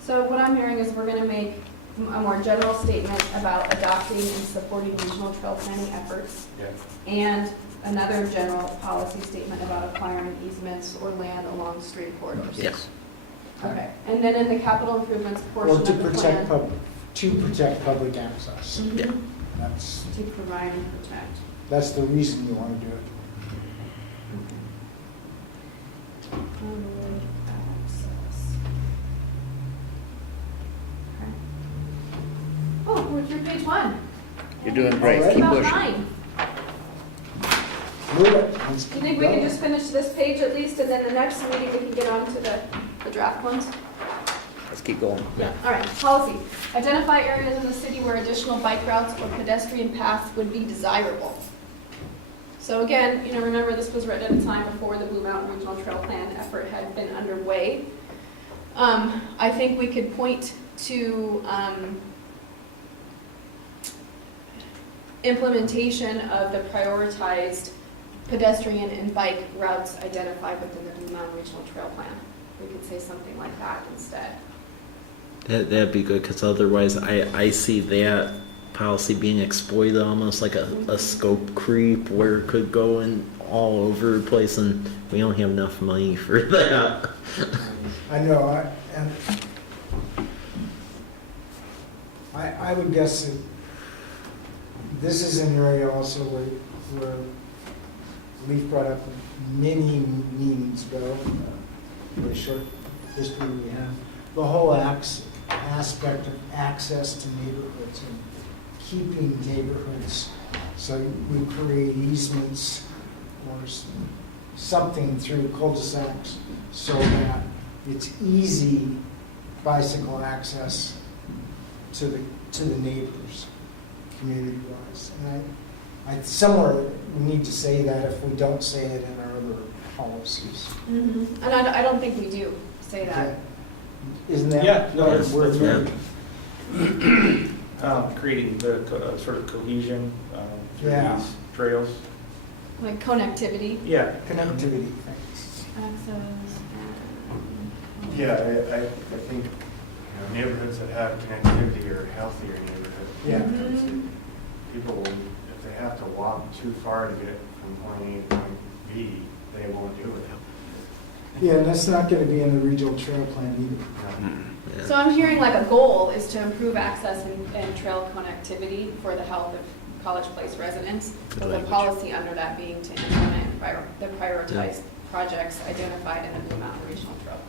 So what I'm hearing is we're going to make a more general statement about adopting and supporting regional trail planning efforts, Yeah. and another general policy statement about acquiring easements or land along stream corridors. Yes. Okay, and then in the capital improvements portion Or of to the protect plan. to protect public access. Mhm. Yeah. That's, To provide and protect. that's the reason you want to do it. Road access. Okay. Oh, we're through page 1. You're doing great. It's Keep about pushing. 9. Move it. Let's Do you think we go. can just finish this page at least, and then the next meeting we can get on to the draft ones? Let's keep going. Yeah. All right, policy. Identify areas in the city where additional bike routes or pedestrian paths would be desirable. So again, remember this was written at a time before the Blue Mountain Regional Trail Plan effort had been underway. I think we could point to implementation of the prioritized pedestrian and bike routes identified within the Blue Mountain Regional Trail Plan. We could say something like that instead. That'd be good, because otherwise I see that policy being exploited almost like a scope creep where it could go in all over the place, and we don't have enough money for that. I know, I would guess that this is an area also where Leaf brought up many meetings ago, the short history we have, the whole aspect of access to neighborhoods and keeping neighborhoods. So we create easements or something through cul-de-sacs so that it's easy bicycle access to the neighbors, community-wise. And I somewhere we need to say that if we don't say it in our other policies. Mm-hmm. And I don't think we do say that. Isn't that? Yeah, no, Yes, that's yeah. creating the sort of cohesion through Yeah. these trails. Like connectivity, Yeah. Connectivity, thanks. access. Yeah, I think neighborhoods that have connectivity are healthier neighborhoods. Yeah. Mhm. People will, if they have to walk too far to get from point A to point B, they won't do it. Yeah, and that's not going to be in the regional trail plan either. Yeah. So I'm hearing like a goal is to improve access and trail connectivity for the health of College Place residents, Good with the language. policy under that being to implement the prioritized projects identified in the Blue Mountain Regional Trail Plan.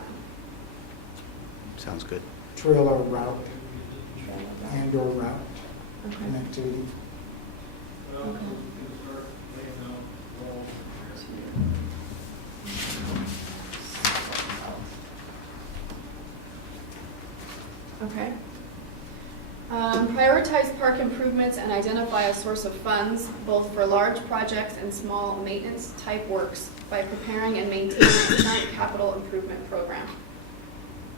Sounds good. Trail or route and or route Okay. connectivity. Okay. Prioritize park improvements and identify a source of funds, both for large projects and small maintenance type works, by preparing and maintaining the current capital improvement program.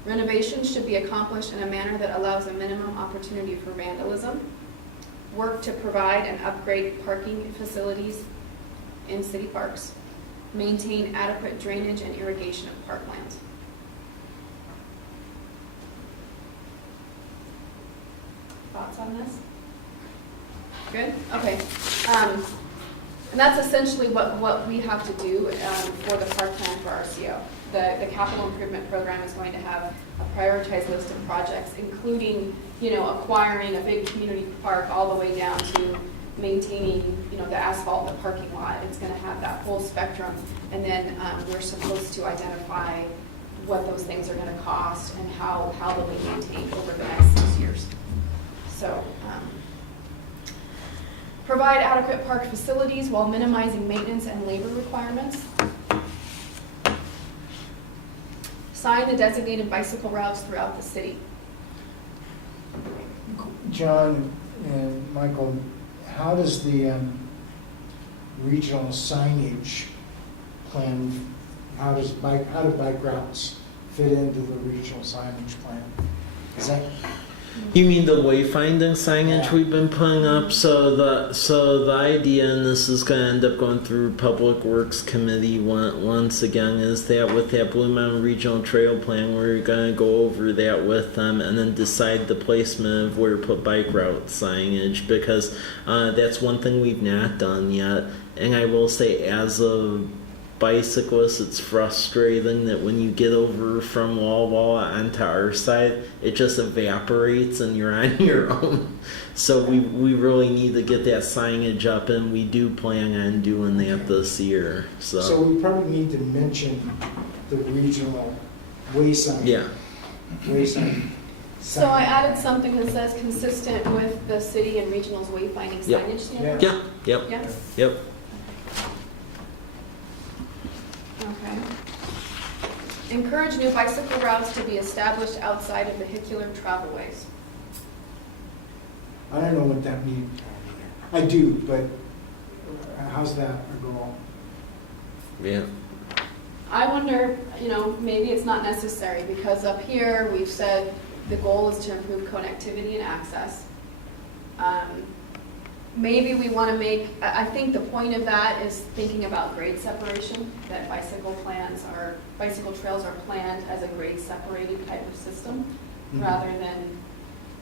Renovations should be accomplished in a manner that allows a minimum opportunity for vandalism. Work to provide and upgrade parking facilities in city parks. Maintain adequate drainage and irrigation of parklands. Thoughts on this? Good? Okay. And that's essentially what we have to do for the park plan for RCO. The capital improvement program is going to have a prioritized list of projects, including, acquiring a big community park all the way down to maintaining, the asphalt in the parking lot. It's going to have that whole spectrum. And then we're supposed to identify what those things are going to cost and how they'll be maintained over the next 6 years. So, provide adequate park facilities while minimizing maintenance and labor requirements. Sign the designated bicycle routes throughout the city. John and Michael, how does the regional signage plan, how do bike routes fit into the regional signage plan? Is that? You mean the wayfinding signage Yeah. we've been putting up? So the idea, and this is going to end up going through Public Works Committee once again, is that with that Blue Mountain Regional Trail Plan, we're going to go over that with them and then decide the placement of where to put bike route signage, because that's one thing we've not done yet. And I will say, as of bicyclists, it's frustrating that when you get over from Wawa onto our side, it just evaporates and you're on your own. So we really need to get that signage up, and we do plan on doing that this year. So we probably need to mention the regional wayside. Yeah. Wayside. So I added something that says consistent with the city and regional's wayfinding Yep. signage standards. Yeah. Yep. Yeah, Yep. okay. Encourage new bicycle routes to be established outside of vehicular travelways. I don't know what that means. I do, but how's that a goal? Yeah. I wonder, maybe it's not necessary, because up here, we've said the goal is to improve connectivity and access. Maybe we want to I think the point of that is thinking about grade separation, that bicycle trails are planned as a grade separated type of system, rather than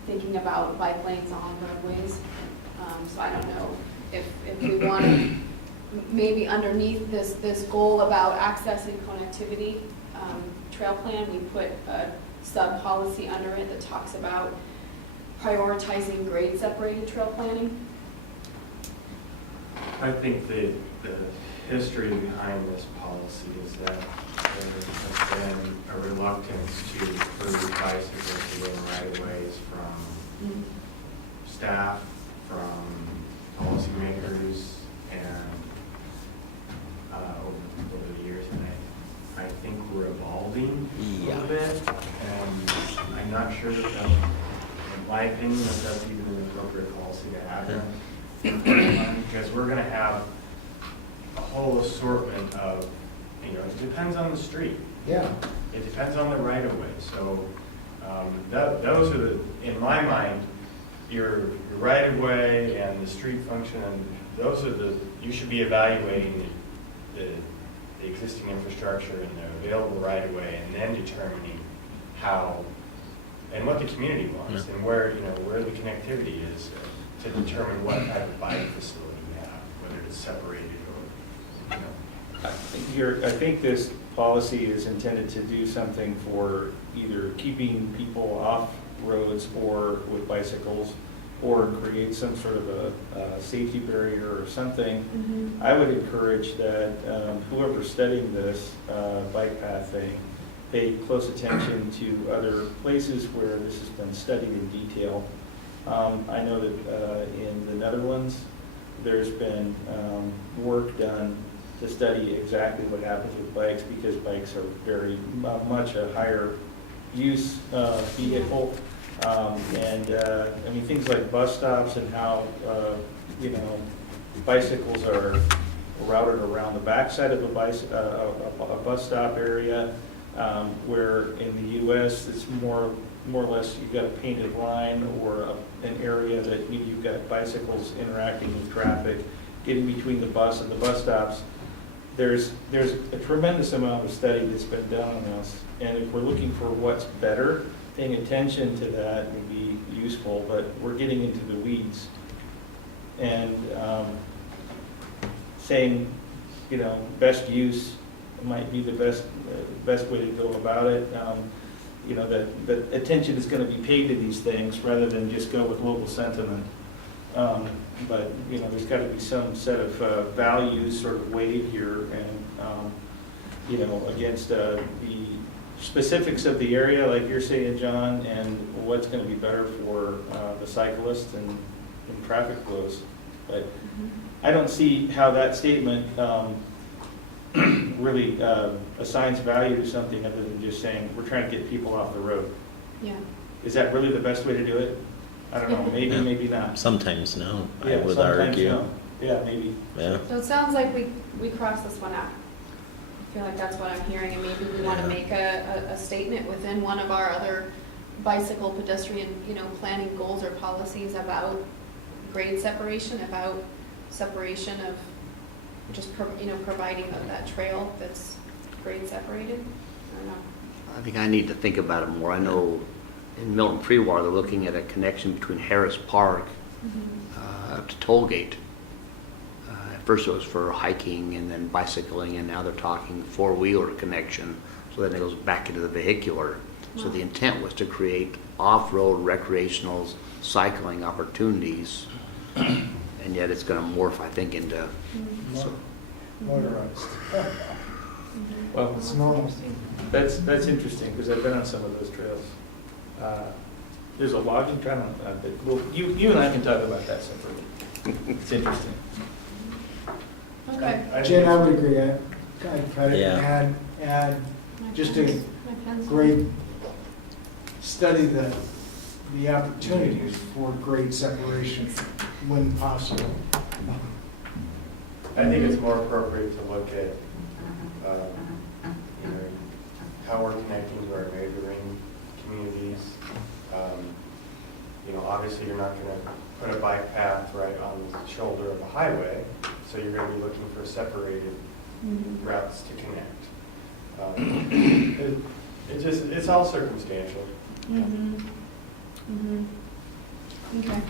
thinking about bike lanes on roadways. So I don't know if we want to, maybe underneath this goal about access and connectivity trail plan, we put a sub-policy under it that talks about prioritizing grade-separated trail planning. I think the history behind this policy is that there has been a reluctance to approve bicycles within right-of-ways from staff, from policymakers, and over the years, and I think we're evolving a little bit, and I'm not sure that that's, in my opinion, that that's even an appropriate policy to have. Because we're going to have a whole assortment of, it depends on the street. Yeah. It depends on the right of way. So those are in my mind, your right of way and the street function, and those are you should be evaluating the existing infrastructure and the available right of way, and then determining how and what the community wants and where the connectivity is. To determine what type of bike facility you have, whether it's separated or, I think this policy is intended to do something for either keeping people off roads or with bicycles, or create some sort of a safety barrier or something. I would encourage that whoever's studying this bike path thing pay close attention to other places where this has been studied in detail. I know that in the Netherlands, there's been work done to study exactly what happens with bikes, because bikes are very much a higher use vehicle. Things like bus stops and how, bicycles are routed around the backside of a bus stop area, where in the U.S. it's more or less you've got a painted line or an area that you've got bicycles interacting with traffic, getting between the bus and the bus stops. There's a tremendous amount of study that's been done on this, and if we're looking for what's better, paying attention to that would be useful, but we're getting into the weeds. And saying, best use might be the best way to go about it. That attention is going to be paid to these things rather than just go with local sentiment. But there's got to be some set of values sort of weighed here, and against the specifics of the area, like you're saying, John, and what's going to be better for the cyclist and traffic flows. But I don't see how that statement really assigns value to something other than just saying we're trying to get people off the road. Yeah. Is that really the best way to do it? I don't know. Maybe, maybe not. Sometimes no, Yeah, I would sometimes argue. no. Yeah, maybe. Yeah. So it sounds like we crossed this one out. I feel like that's what I'm hearing, and maybe we want to make a statement within one of our other bicycle pedestrian, planning goals or policies about grade separation, about separation of just, providing that trail that's grade separated. I don't know. I think I need to think about it more. I know in Milton Freewar, they're looking at a connection between Harris Park up to Tollgate. First it was for hiking and then bicycling, and now they're talking four-wheeler connection, so then it goes back into the vehicular. So the intent was to create off-road recreational cycling opportunities, and yet it's gonna morph, I think, into, Motorized. Well, It's normal. that's interesting, because I've been on some of those trails. There's a logging trail, well, you and I can talk about that separately. It's interesting. Okay. Jen, I would agree. I'd cut it Yeah. and add just a My pencil. great, study the opportunities for grade separation when possible. I think it's more appropriate to look at, you know, how we're connecting to our neighboring communities. You know, obviously, you're not going to put a bike path right on the shoulder of a highway, so you're going to be looking for separated Mhm. routes to connect. It's all circumstantial. Mhm. Mhm. Okay.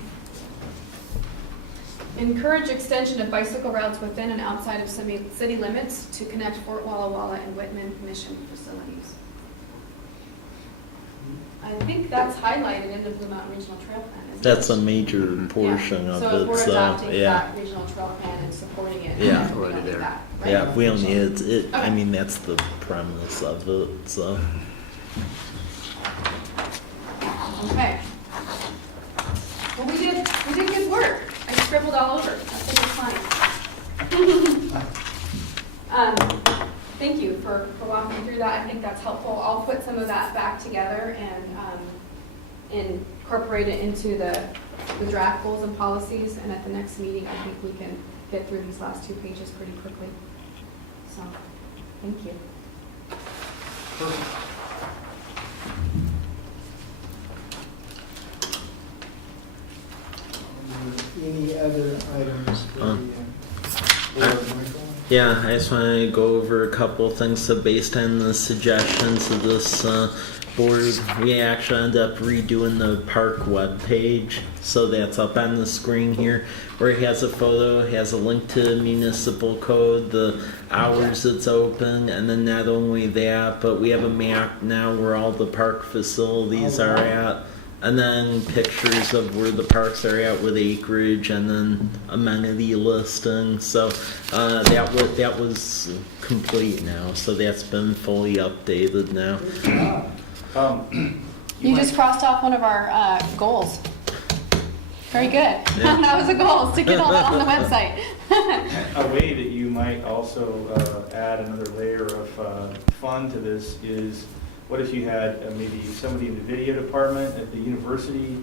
Encourage extension of bicycle routes within and outside of city limits to connect Fort Walla Walla and Whitman mission facilities. I think that's highlighted in the Blue Mountain Regional Trail Plan, isn't it? That's a major portion Yeah. of So if it, we're so, adopting yeah. that regional trail plan and supporting it, Yeah. then we Already don't need there. that, right? Yeah, we don't need it, I Okay. mean, that's the premise of it, so. Okay. Well, we did good work. I scribbled all over. I think it's fine. Thank you for walking through that. I think that's helpful. I'll put some of that back together and incorporate it into the draft goals and policies. And at the next meeting, I think we can get through these last 2 pages pretty quickly. So, thank you. Any other items for the board, Michael? Yeah, I just want to go over a couple of things. So based on the suggestions of this board, we actually ended up redoing the park webpage. So that's up on the screen here, where it has a photo, it has a link to municipal code, the hours it's open, and then not only that, but we have a map now where all the park facilities are at. And then pictures of where the parks are at with acreage, and then amenity listing. So that was complete now. So that's been fully updated now. You just crossed off one of our goals. Very good. Yeah. That was a goal, is to get all that on the website. A way that you might also add another layer of fun to this is, what if you had maybe somebody in the video department at the university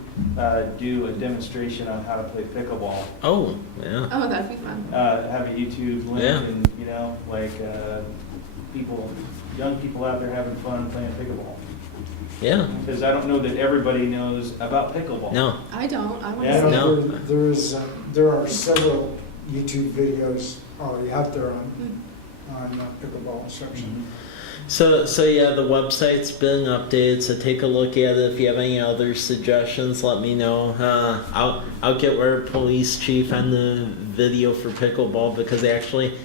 do a demonstration on how to play pickleball? Oh, yeah. Oh, that'd be fun. Have a YouTube link, Yeah. and like young people out there having fun playing pickleball. Yeah. Because I don't know that everybody knows about pickleball. No. I don't. I want Yeah. to see. No. There are several YouTube videos already out there on pickleball instruction. So yeah, the website's been updated. So take a look at it. If you have any other suggestions, let me know. I'll get our police chief on the video for pickleball, because actually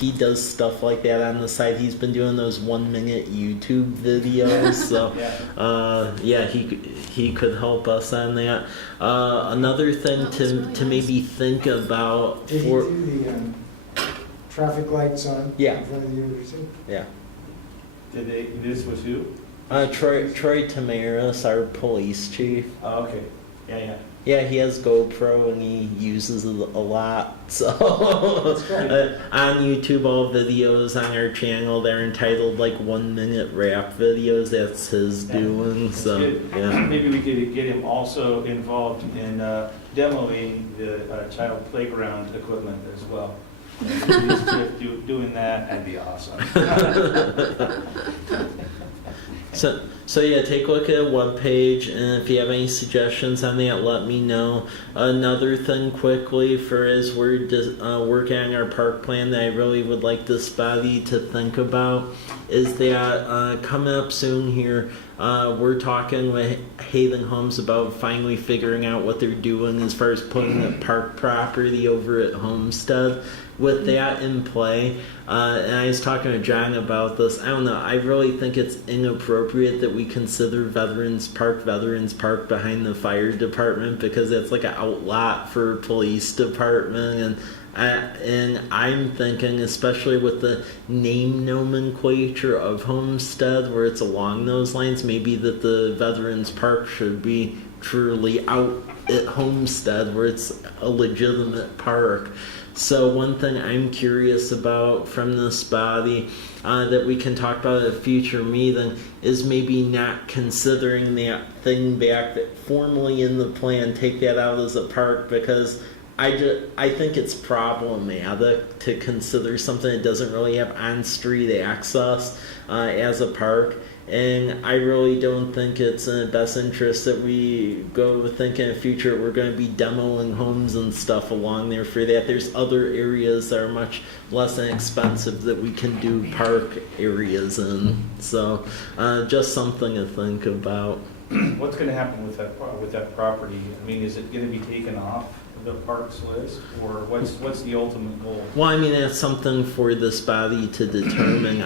he does stuff like that on the side. He's been doing those 1-minute YouTube videos. So yeah, he could help us on that. Another thing Oh, that's to really maybe think about Did he for do the traffic lights on Yeah. in front of the university? yeah. This was who? Troy Tamaris, our police chief. Oh, okay. Yeah. Yeah, he has GoPro and he uses it a lot. So great. on YouTube, all videos on our channel, they're entitled like 1-minute rap videos. That's his doing. That's So good. yeah, Maybe we could get him also involved in demoing the child playground equipment as well. Doing that. that'd be awesome. So yeah, take a look at the webpage, and if you have any suggestions on that, let me know. Another thing quickly for as we're working on our park plan that I really would like this body to think about is that coming up soon here, we're talking with Haven Homes about finally figuring out what they're doing as far as putting the park property over at Homestead. With that in play, and I was talking to John about this, I don't know, I really think it's inappropriate that we consider Veterans Park behind the fire department, because it's like an outlot for police department, and I'm thinking, especially with the name nomenclature of Homestead, where it's along those lines, maybe that the Veterans Park should be truly out at Homestead, where it's a legitimate park. So one thing I'm curious about from this body that we can talk about at a future meeting is maybe not considering that thing back that formally in the plan, take that out as a park, because I think it's problematic to consider something that doesn't really have on-street access as a park. And I really don't think it's in the best interest that we go think in the future we're going to be demoing homes and stuff along there for that. There's other areas that are much less inexpensive that we can do park areas in. So just something to think about. What's going to happen with that property? I mean, is it going to be taken off the parks list, or what's the ultimate goal? Well, I mean, that's something for this body to determine.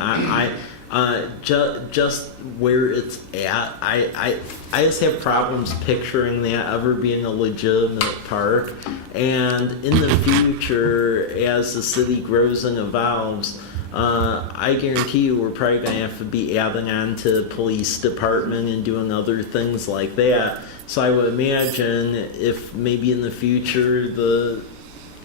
Just where it's at, I just have problems picturing that ever being a legitimate park. And in the future, as the city grows and evolves, I guarantee you we're probably going to have to be adding on to the police department and doing other things like that. So I would imagine if maybe in the future the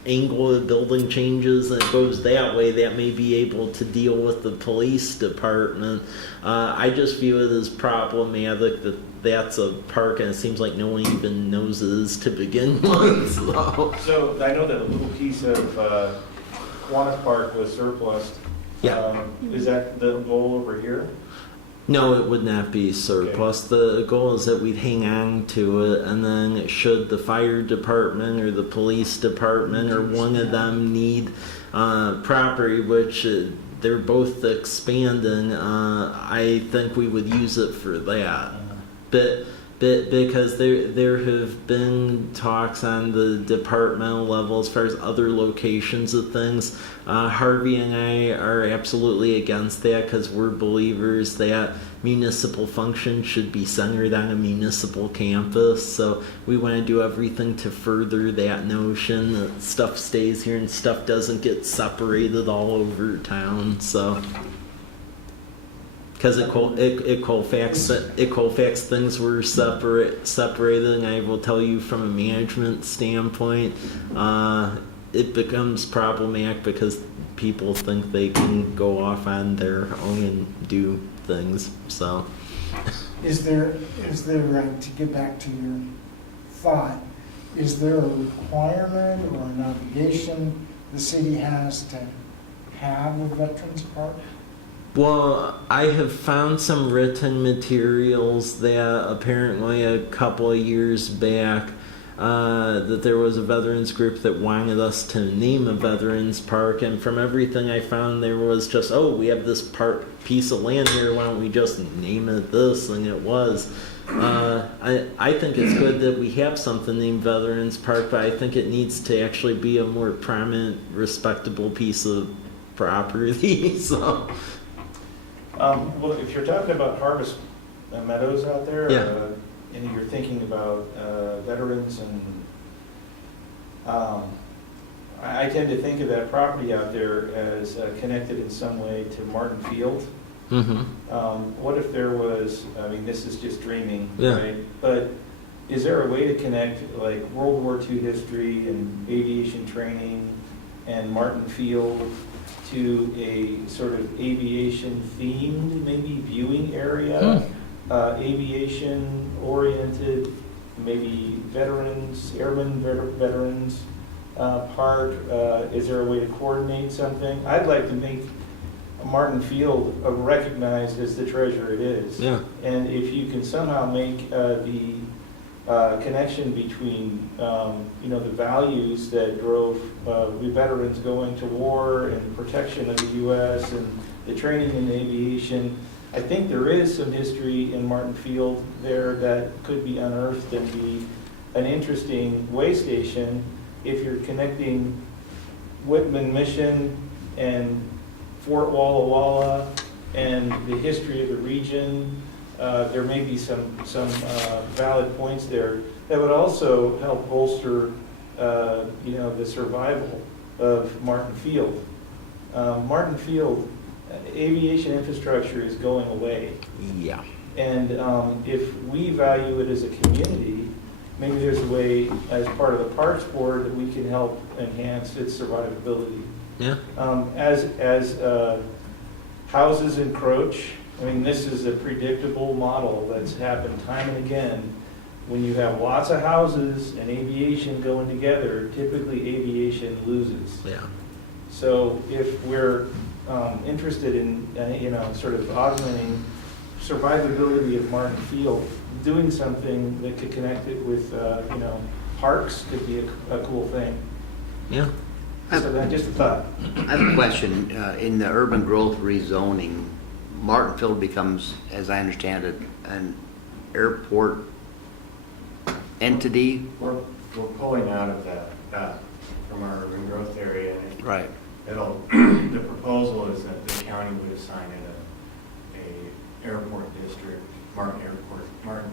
angle of the building changes and it goes that way, that may be able to deal with the police department. I just view it as problematic that that's a park and it seems like no one even knows it is to begin with. So I know that a little piece of Kiwanis Park was surplus. Yeah. Is that the goal over here? No, it would not be surplus. Okay. The goal is that we'd hang on to it, and then should the fire department or the police department or one of them need property, which they're both expanding, I think we would use it for that. But because there have been talks on the departmental level as far as other locations of things. Harvey and I are absolutely against that because we're believers that municipal function should be centered on a municipal campus. So we want to do everything to further that notion that stuff stays here and stuff doesn't get separated all over town. So. Because at Colfax things were separated, and I will tell you from a management standpoint, it becomes problematic because people think they can go off on their own and do things. So, is there to get back to your thought, is there a requirement or an obligation the city has to have a veterans park? Well, I have found some written materials that apparently a couple of years back that there was a veterans group that wanted us to name a veterans park, and from everything I found there was just, oh, we have this piece of land here, why don't we just name it this, and it was. I think it's good that we have something named Veterans Park, but I think it needs to actually be a more prominent, respectable piece of property. So. Well, if you're talking about harvest meadows out there, yeah. And you're thinking about veterans, and I tend to think of that property out there as connected in some way to Martin Field. Mm-hmm. What if there was, I mean, this is just dreaming, yeah. right? But is there a way to connect like World War II history and aviation training and Martin Field to a sort of aviation themed maybe viewing area, aviation oriented, maybe veterans, airmen veterans park? Is there a way to coordinate something? I'd like to make Martin Field recognized as the treasure it is. Yeah. And if you can somehow make the connection between, the values that drove we veterans going to war and protection of the U.S. and the training in aviation, I think there is some history in Martin Field there that could be unearthed and be an interesting way station if you're connecting Whitman Mission and Fort Walla Walla and the history of the region. There may be some valid points there that would also help bolster, the survival of Martin Field. Martin Field, aviation infrastructure is going away. Yeah. And if we value it as a community, maybe there's a way, as part of the Parks Board, that we can help enhance its survivability. Yeah. As houses encroach, I mean, this is a predictable model that's happened time and again. When you have lots of houses and aviation going together, typically aviation loses. Yeah. So if we're interested in, sort of augmenting survivability of Martin Field, doing something that could connect it with, parks could be a cool thing. Yeah. So just a thought. I have a question. In the urban growth rezoning, Martinfield becomes, as I understand it, an airport entity? We're pulling out of that from our urban growth area. And Right. the proposal is that the county would assign it a airport district, Martin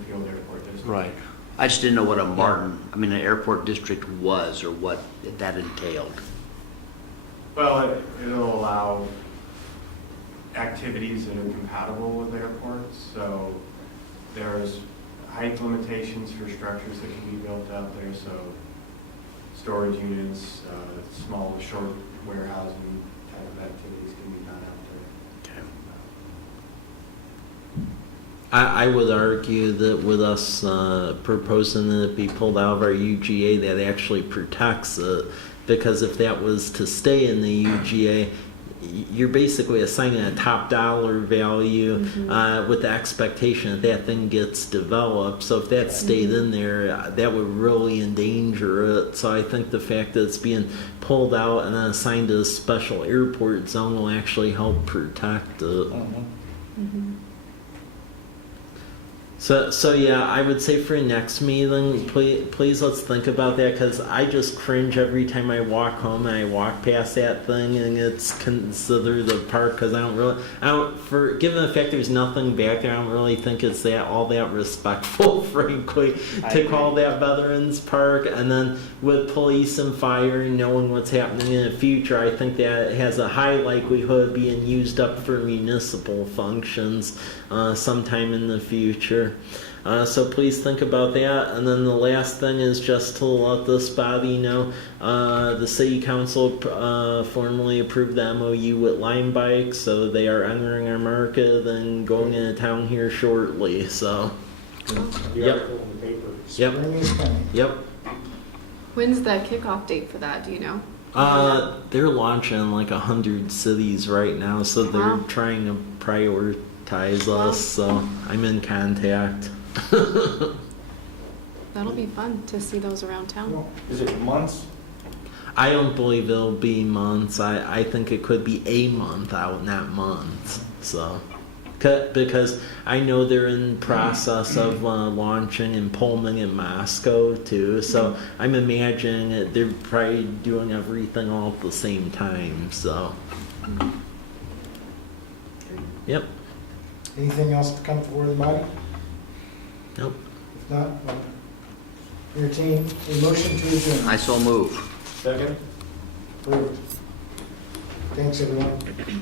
Field Airport District. Right. I just didn't know what an airport district was or what that entailed. Well, it'll allow activities that are compatible with airports. So there's height limitations for structures that can be built out there. So storage units, small, short warehousing type of activities can be done out there. Okay. I would argue that with us proposing that it be pulled out of our UGA, that actually protects it, because if that was to stay in the UGA, you're basically assigning a top dollar value with the expectation that that thing gets developed. So if that stayed in there, that would really endanger it. So I think the fact that it's being pulled out and then assigned to a special airport zone will actually help protect it. So yeah, I would say for next meeting, please let's think about that, because I just cringe every time I walk home and I walk past that thing and it's considered a park, because given the fact there's nothing back there, I don't really think it's all that respectful, frankly, to call that Veterans Park. And then with police and fire and knowing what's happening in the future, I think that has a high likelihood of being used up for municipal functions sometime in the future. So please think about that. And then the last thing is just to let this body know, the city council formally approved the MOU with Lime Bike, so they are entering our market and going into town here shortly. So The article in the paper. Yep. Spring is coming. Yep. When's the kickoff date for that? Do you know? They're launching like 100 cities right now, so they're Wow. trying to prioritize us. So I'm in contact. That'll be fun to see those around town. Is it months? I don't believe it'll be months. I think it could be a month out, not months. So, because I know they're in process of launching in Pullman and Moscow too. So I'm imagining that they're probably doing everything all at the same time. So, yep. Anything else to come before the body? Nope. If not, I'll entertain a motion to adjourn. I so move. Second? Approved. Thanks, everyone. Okay.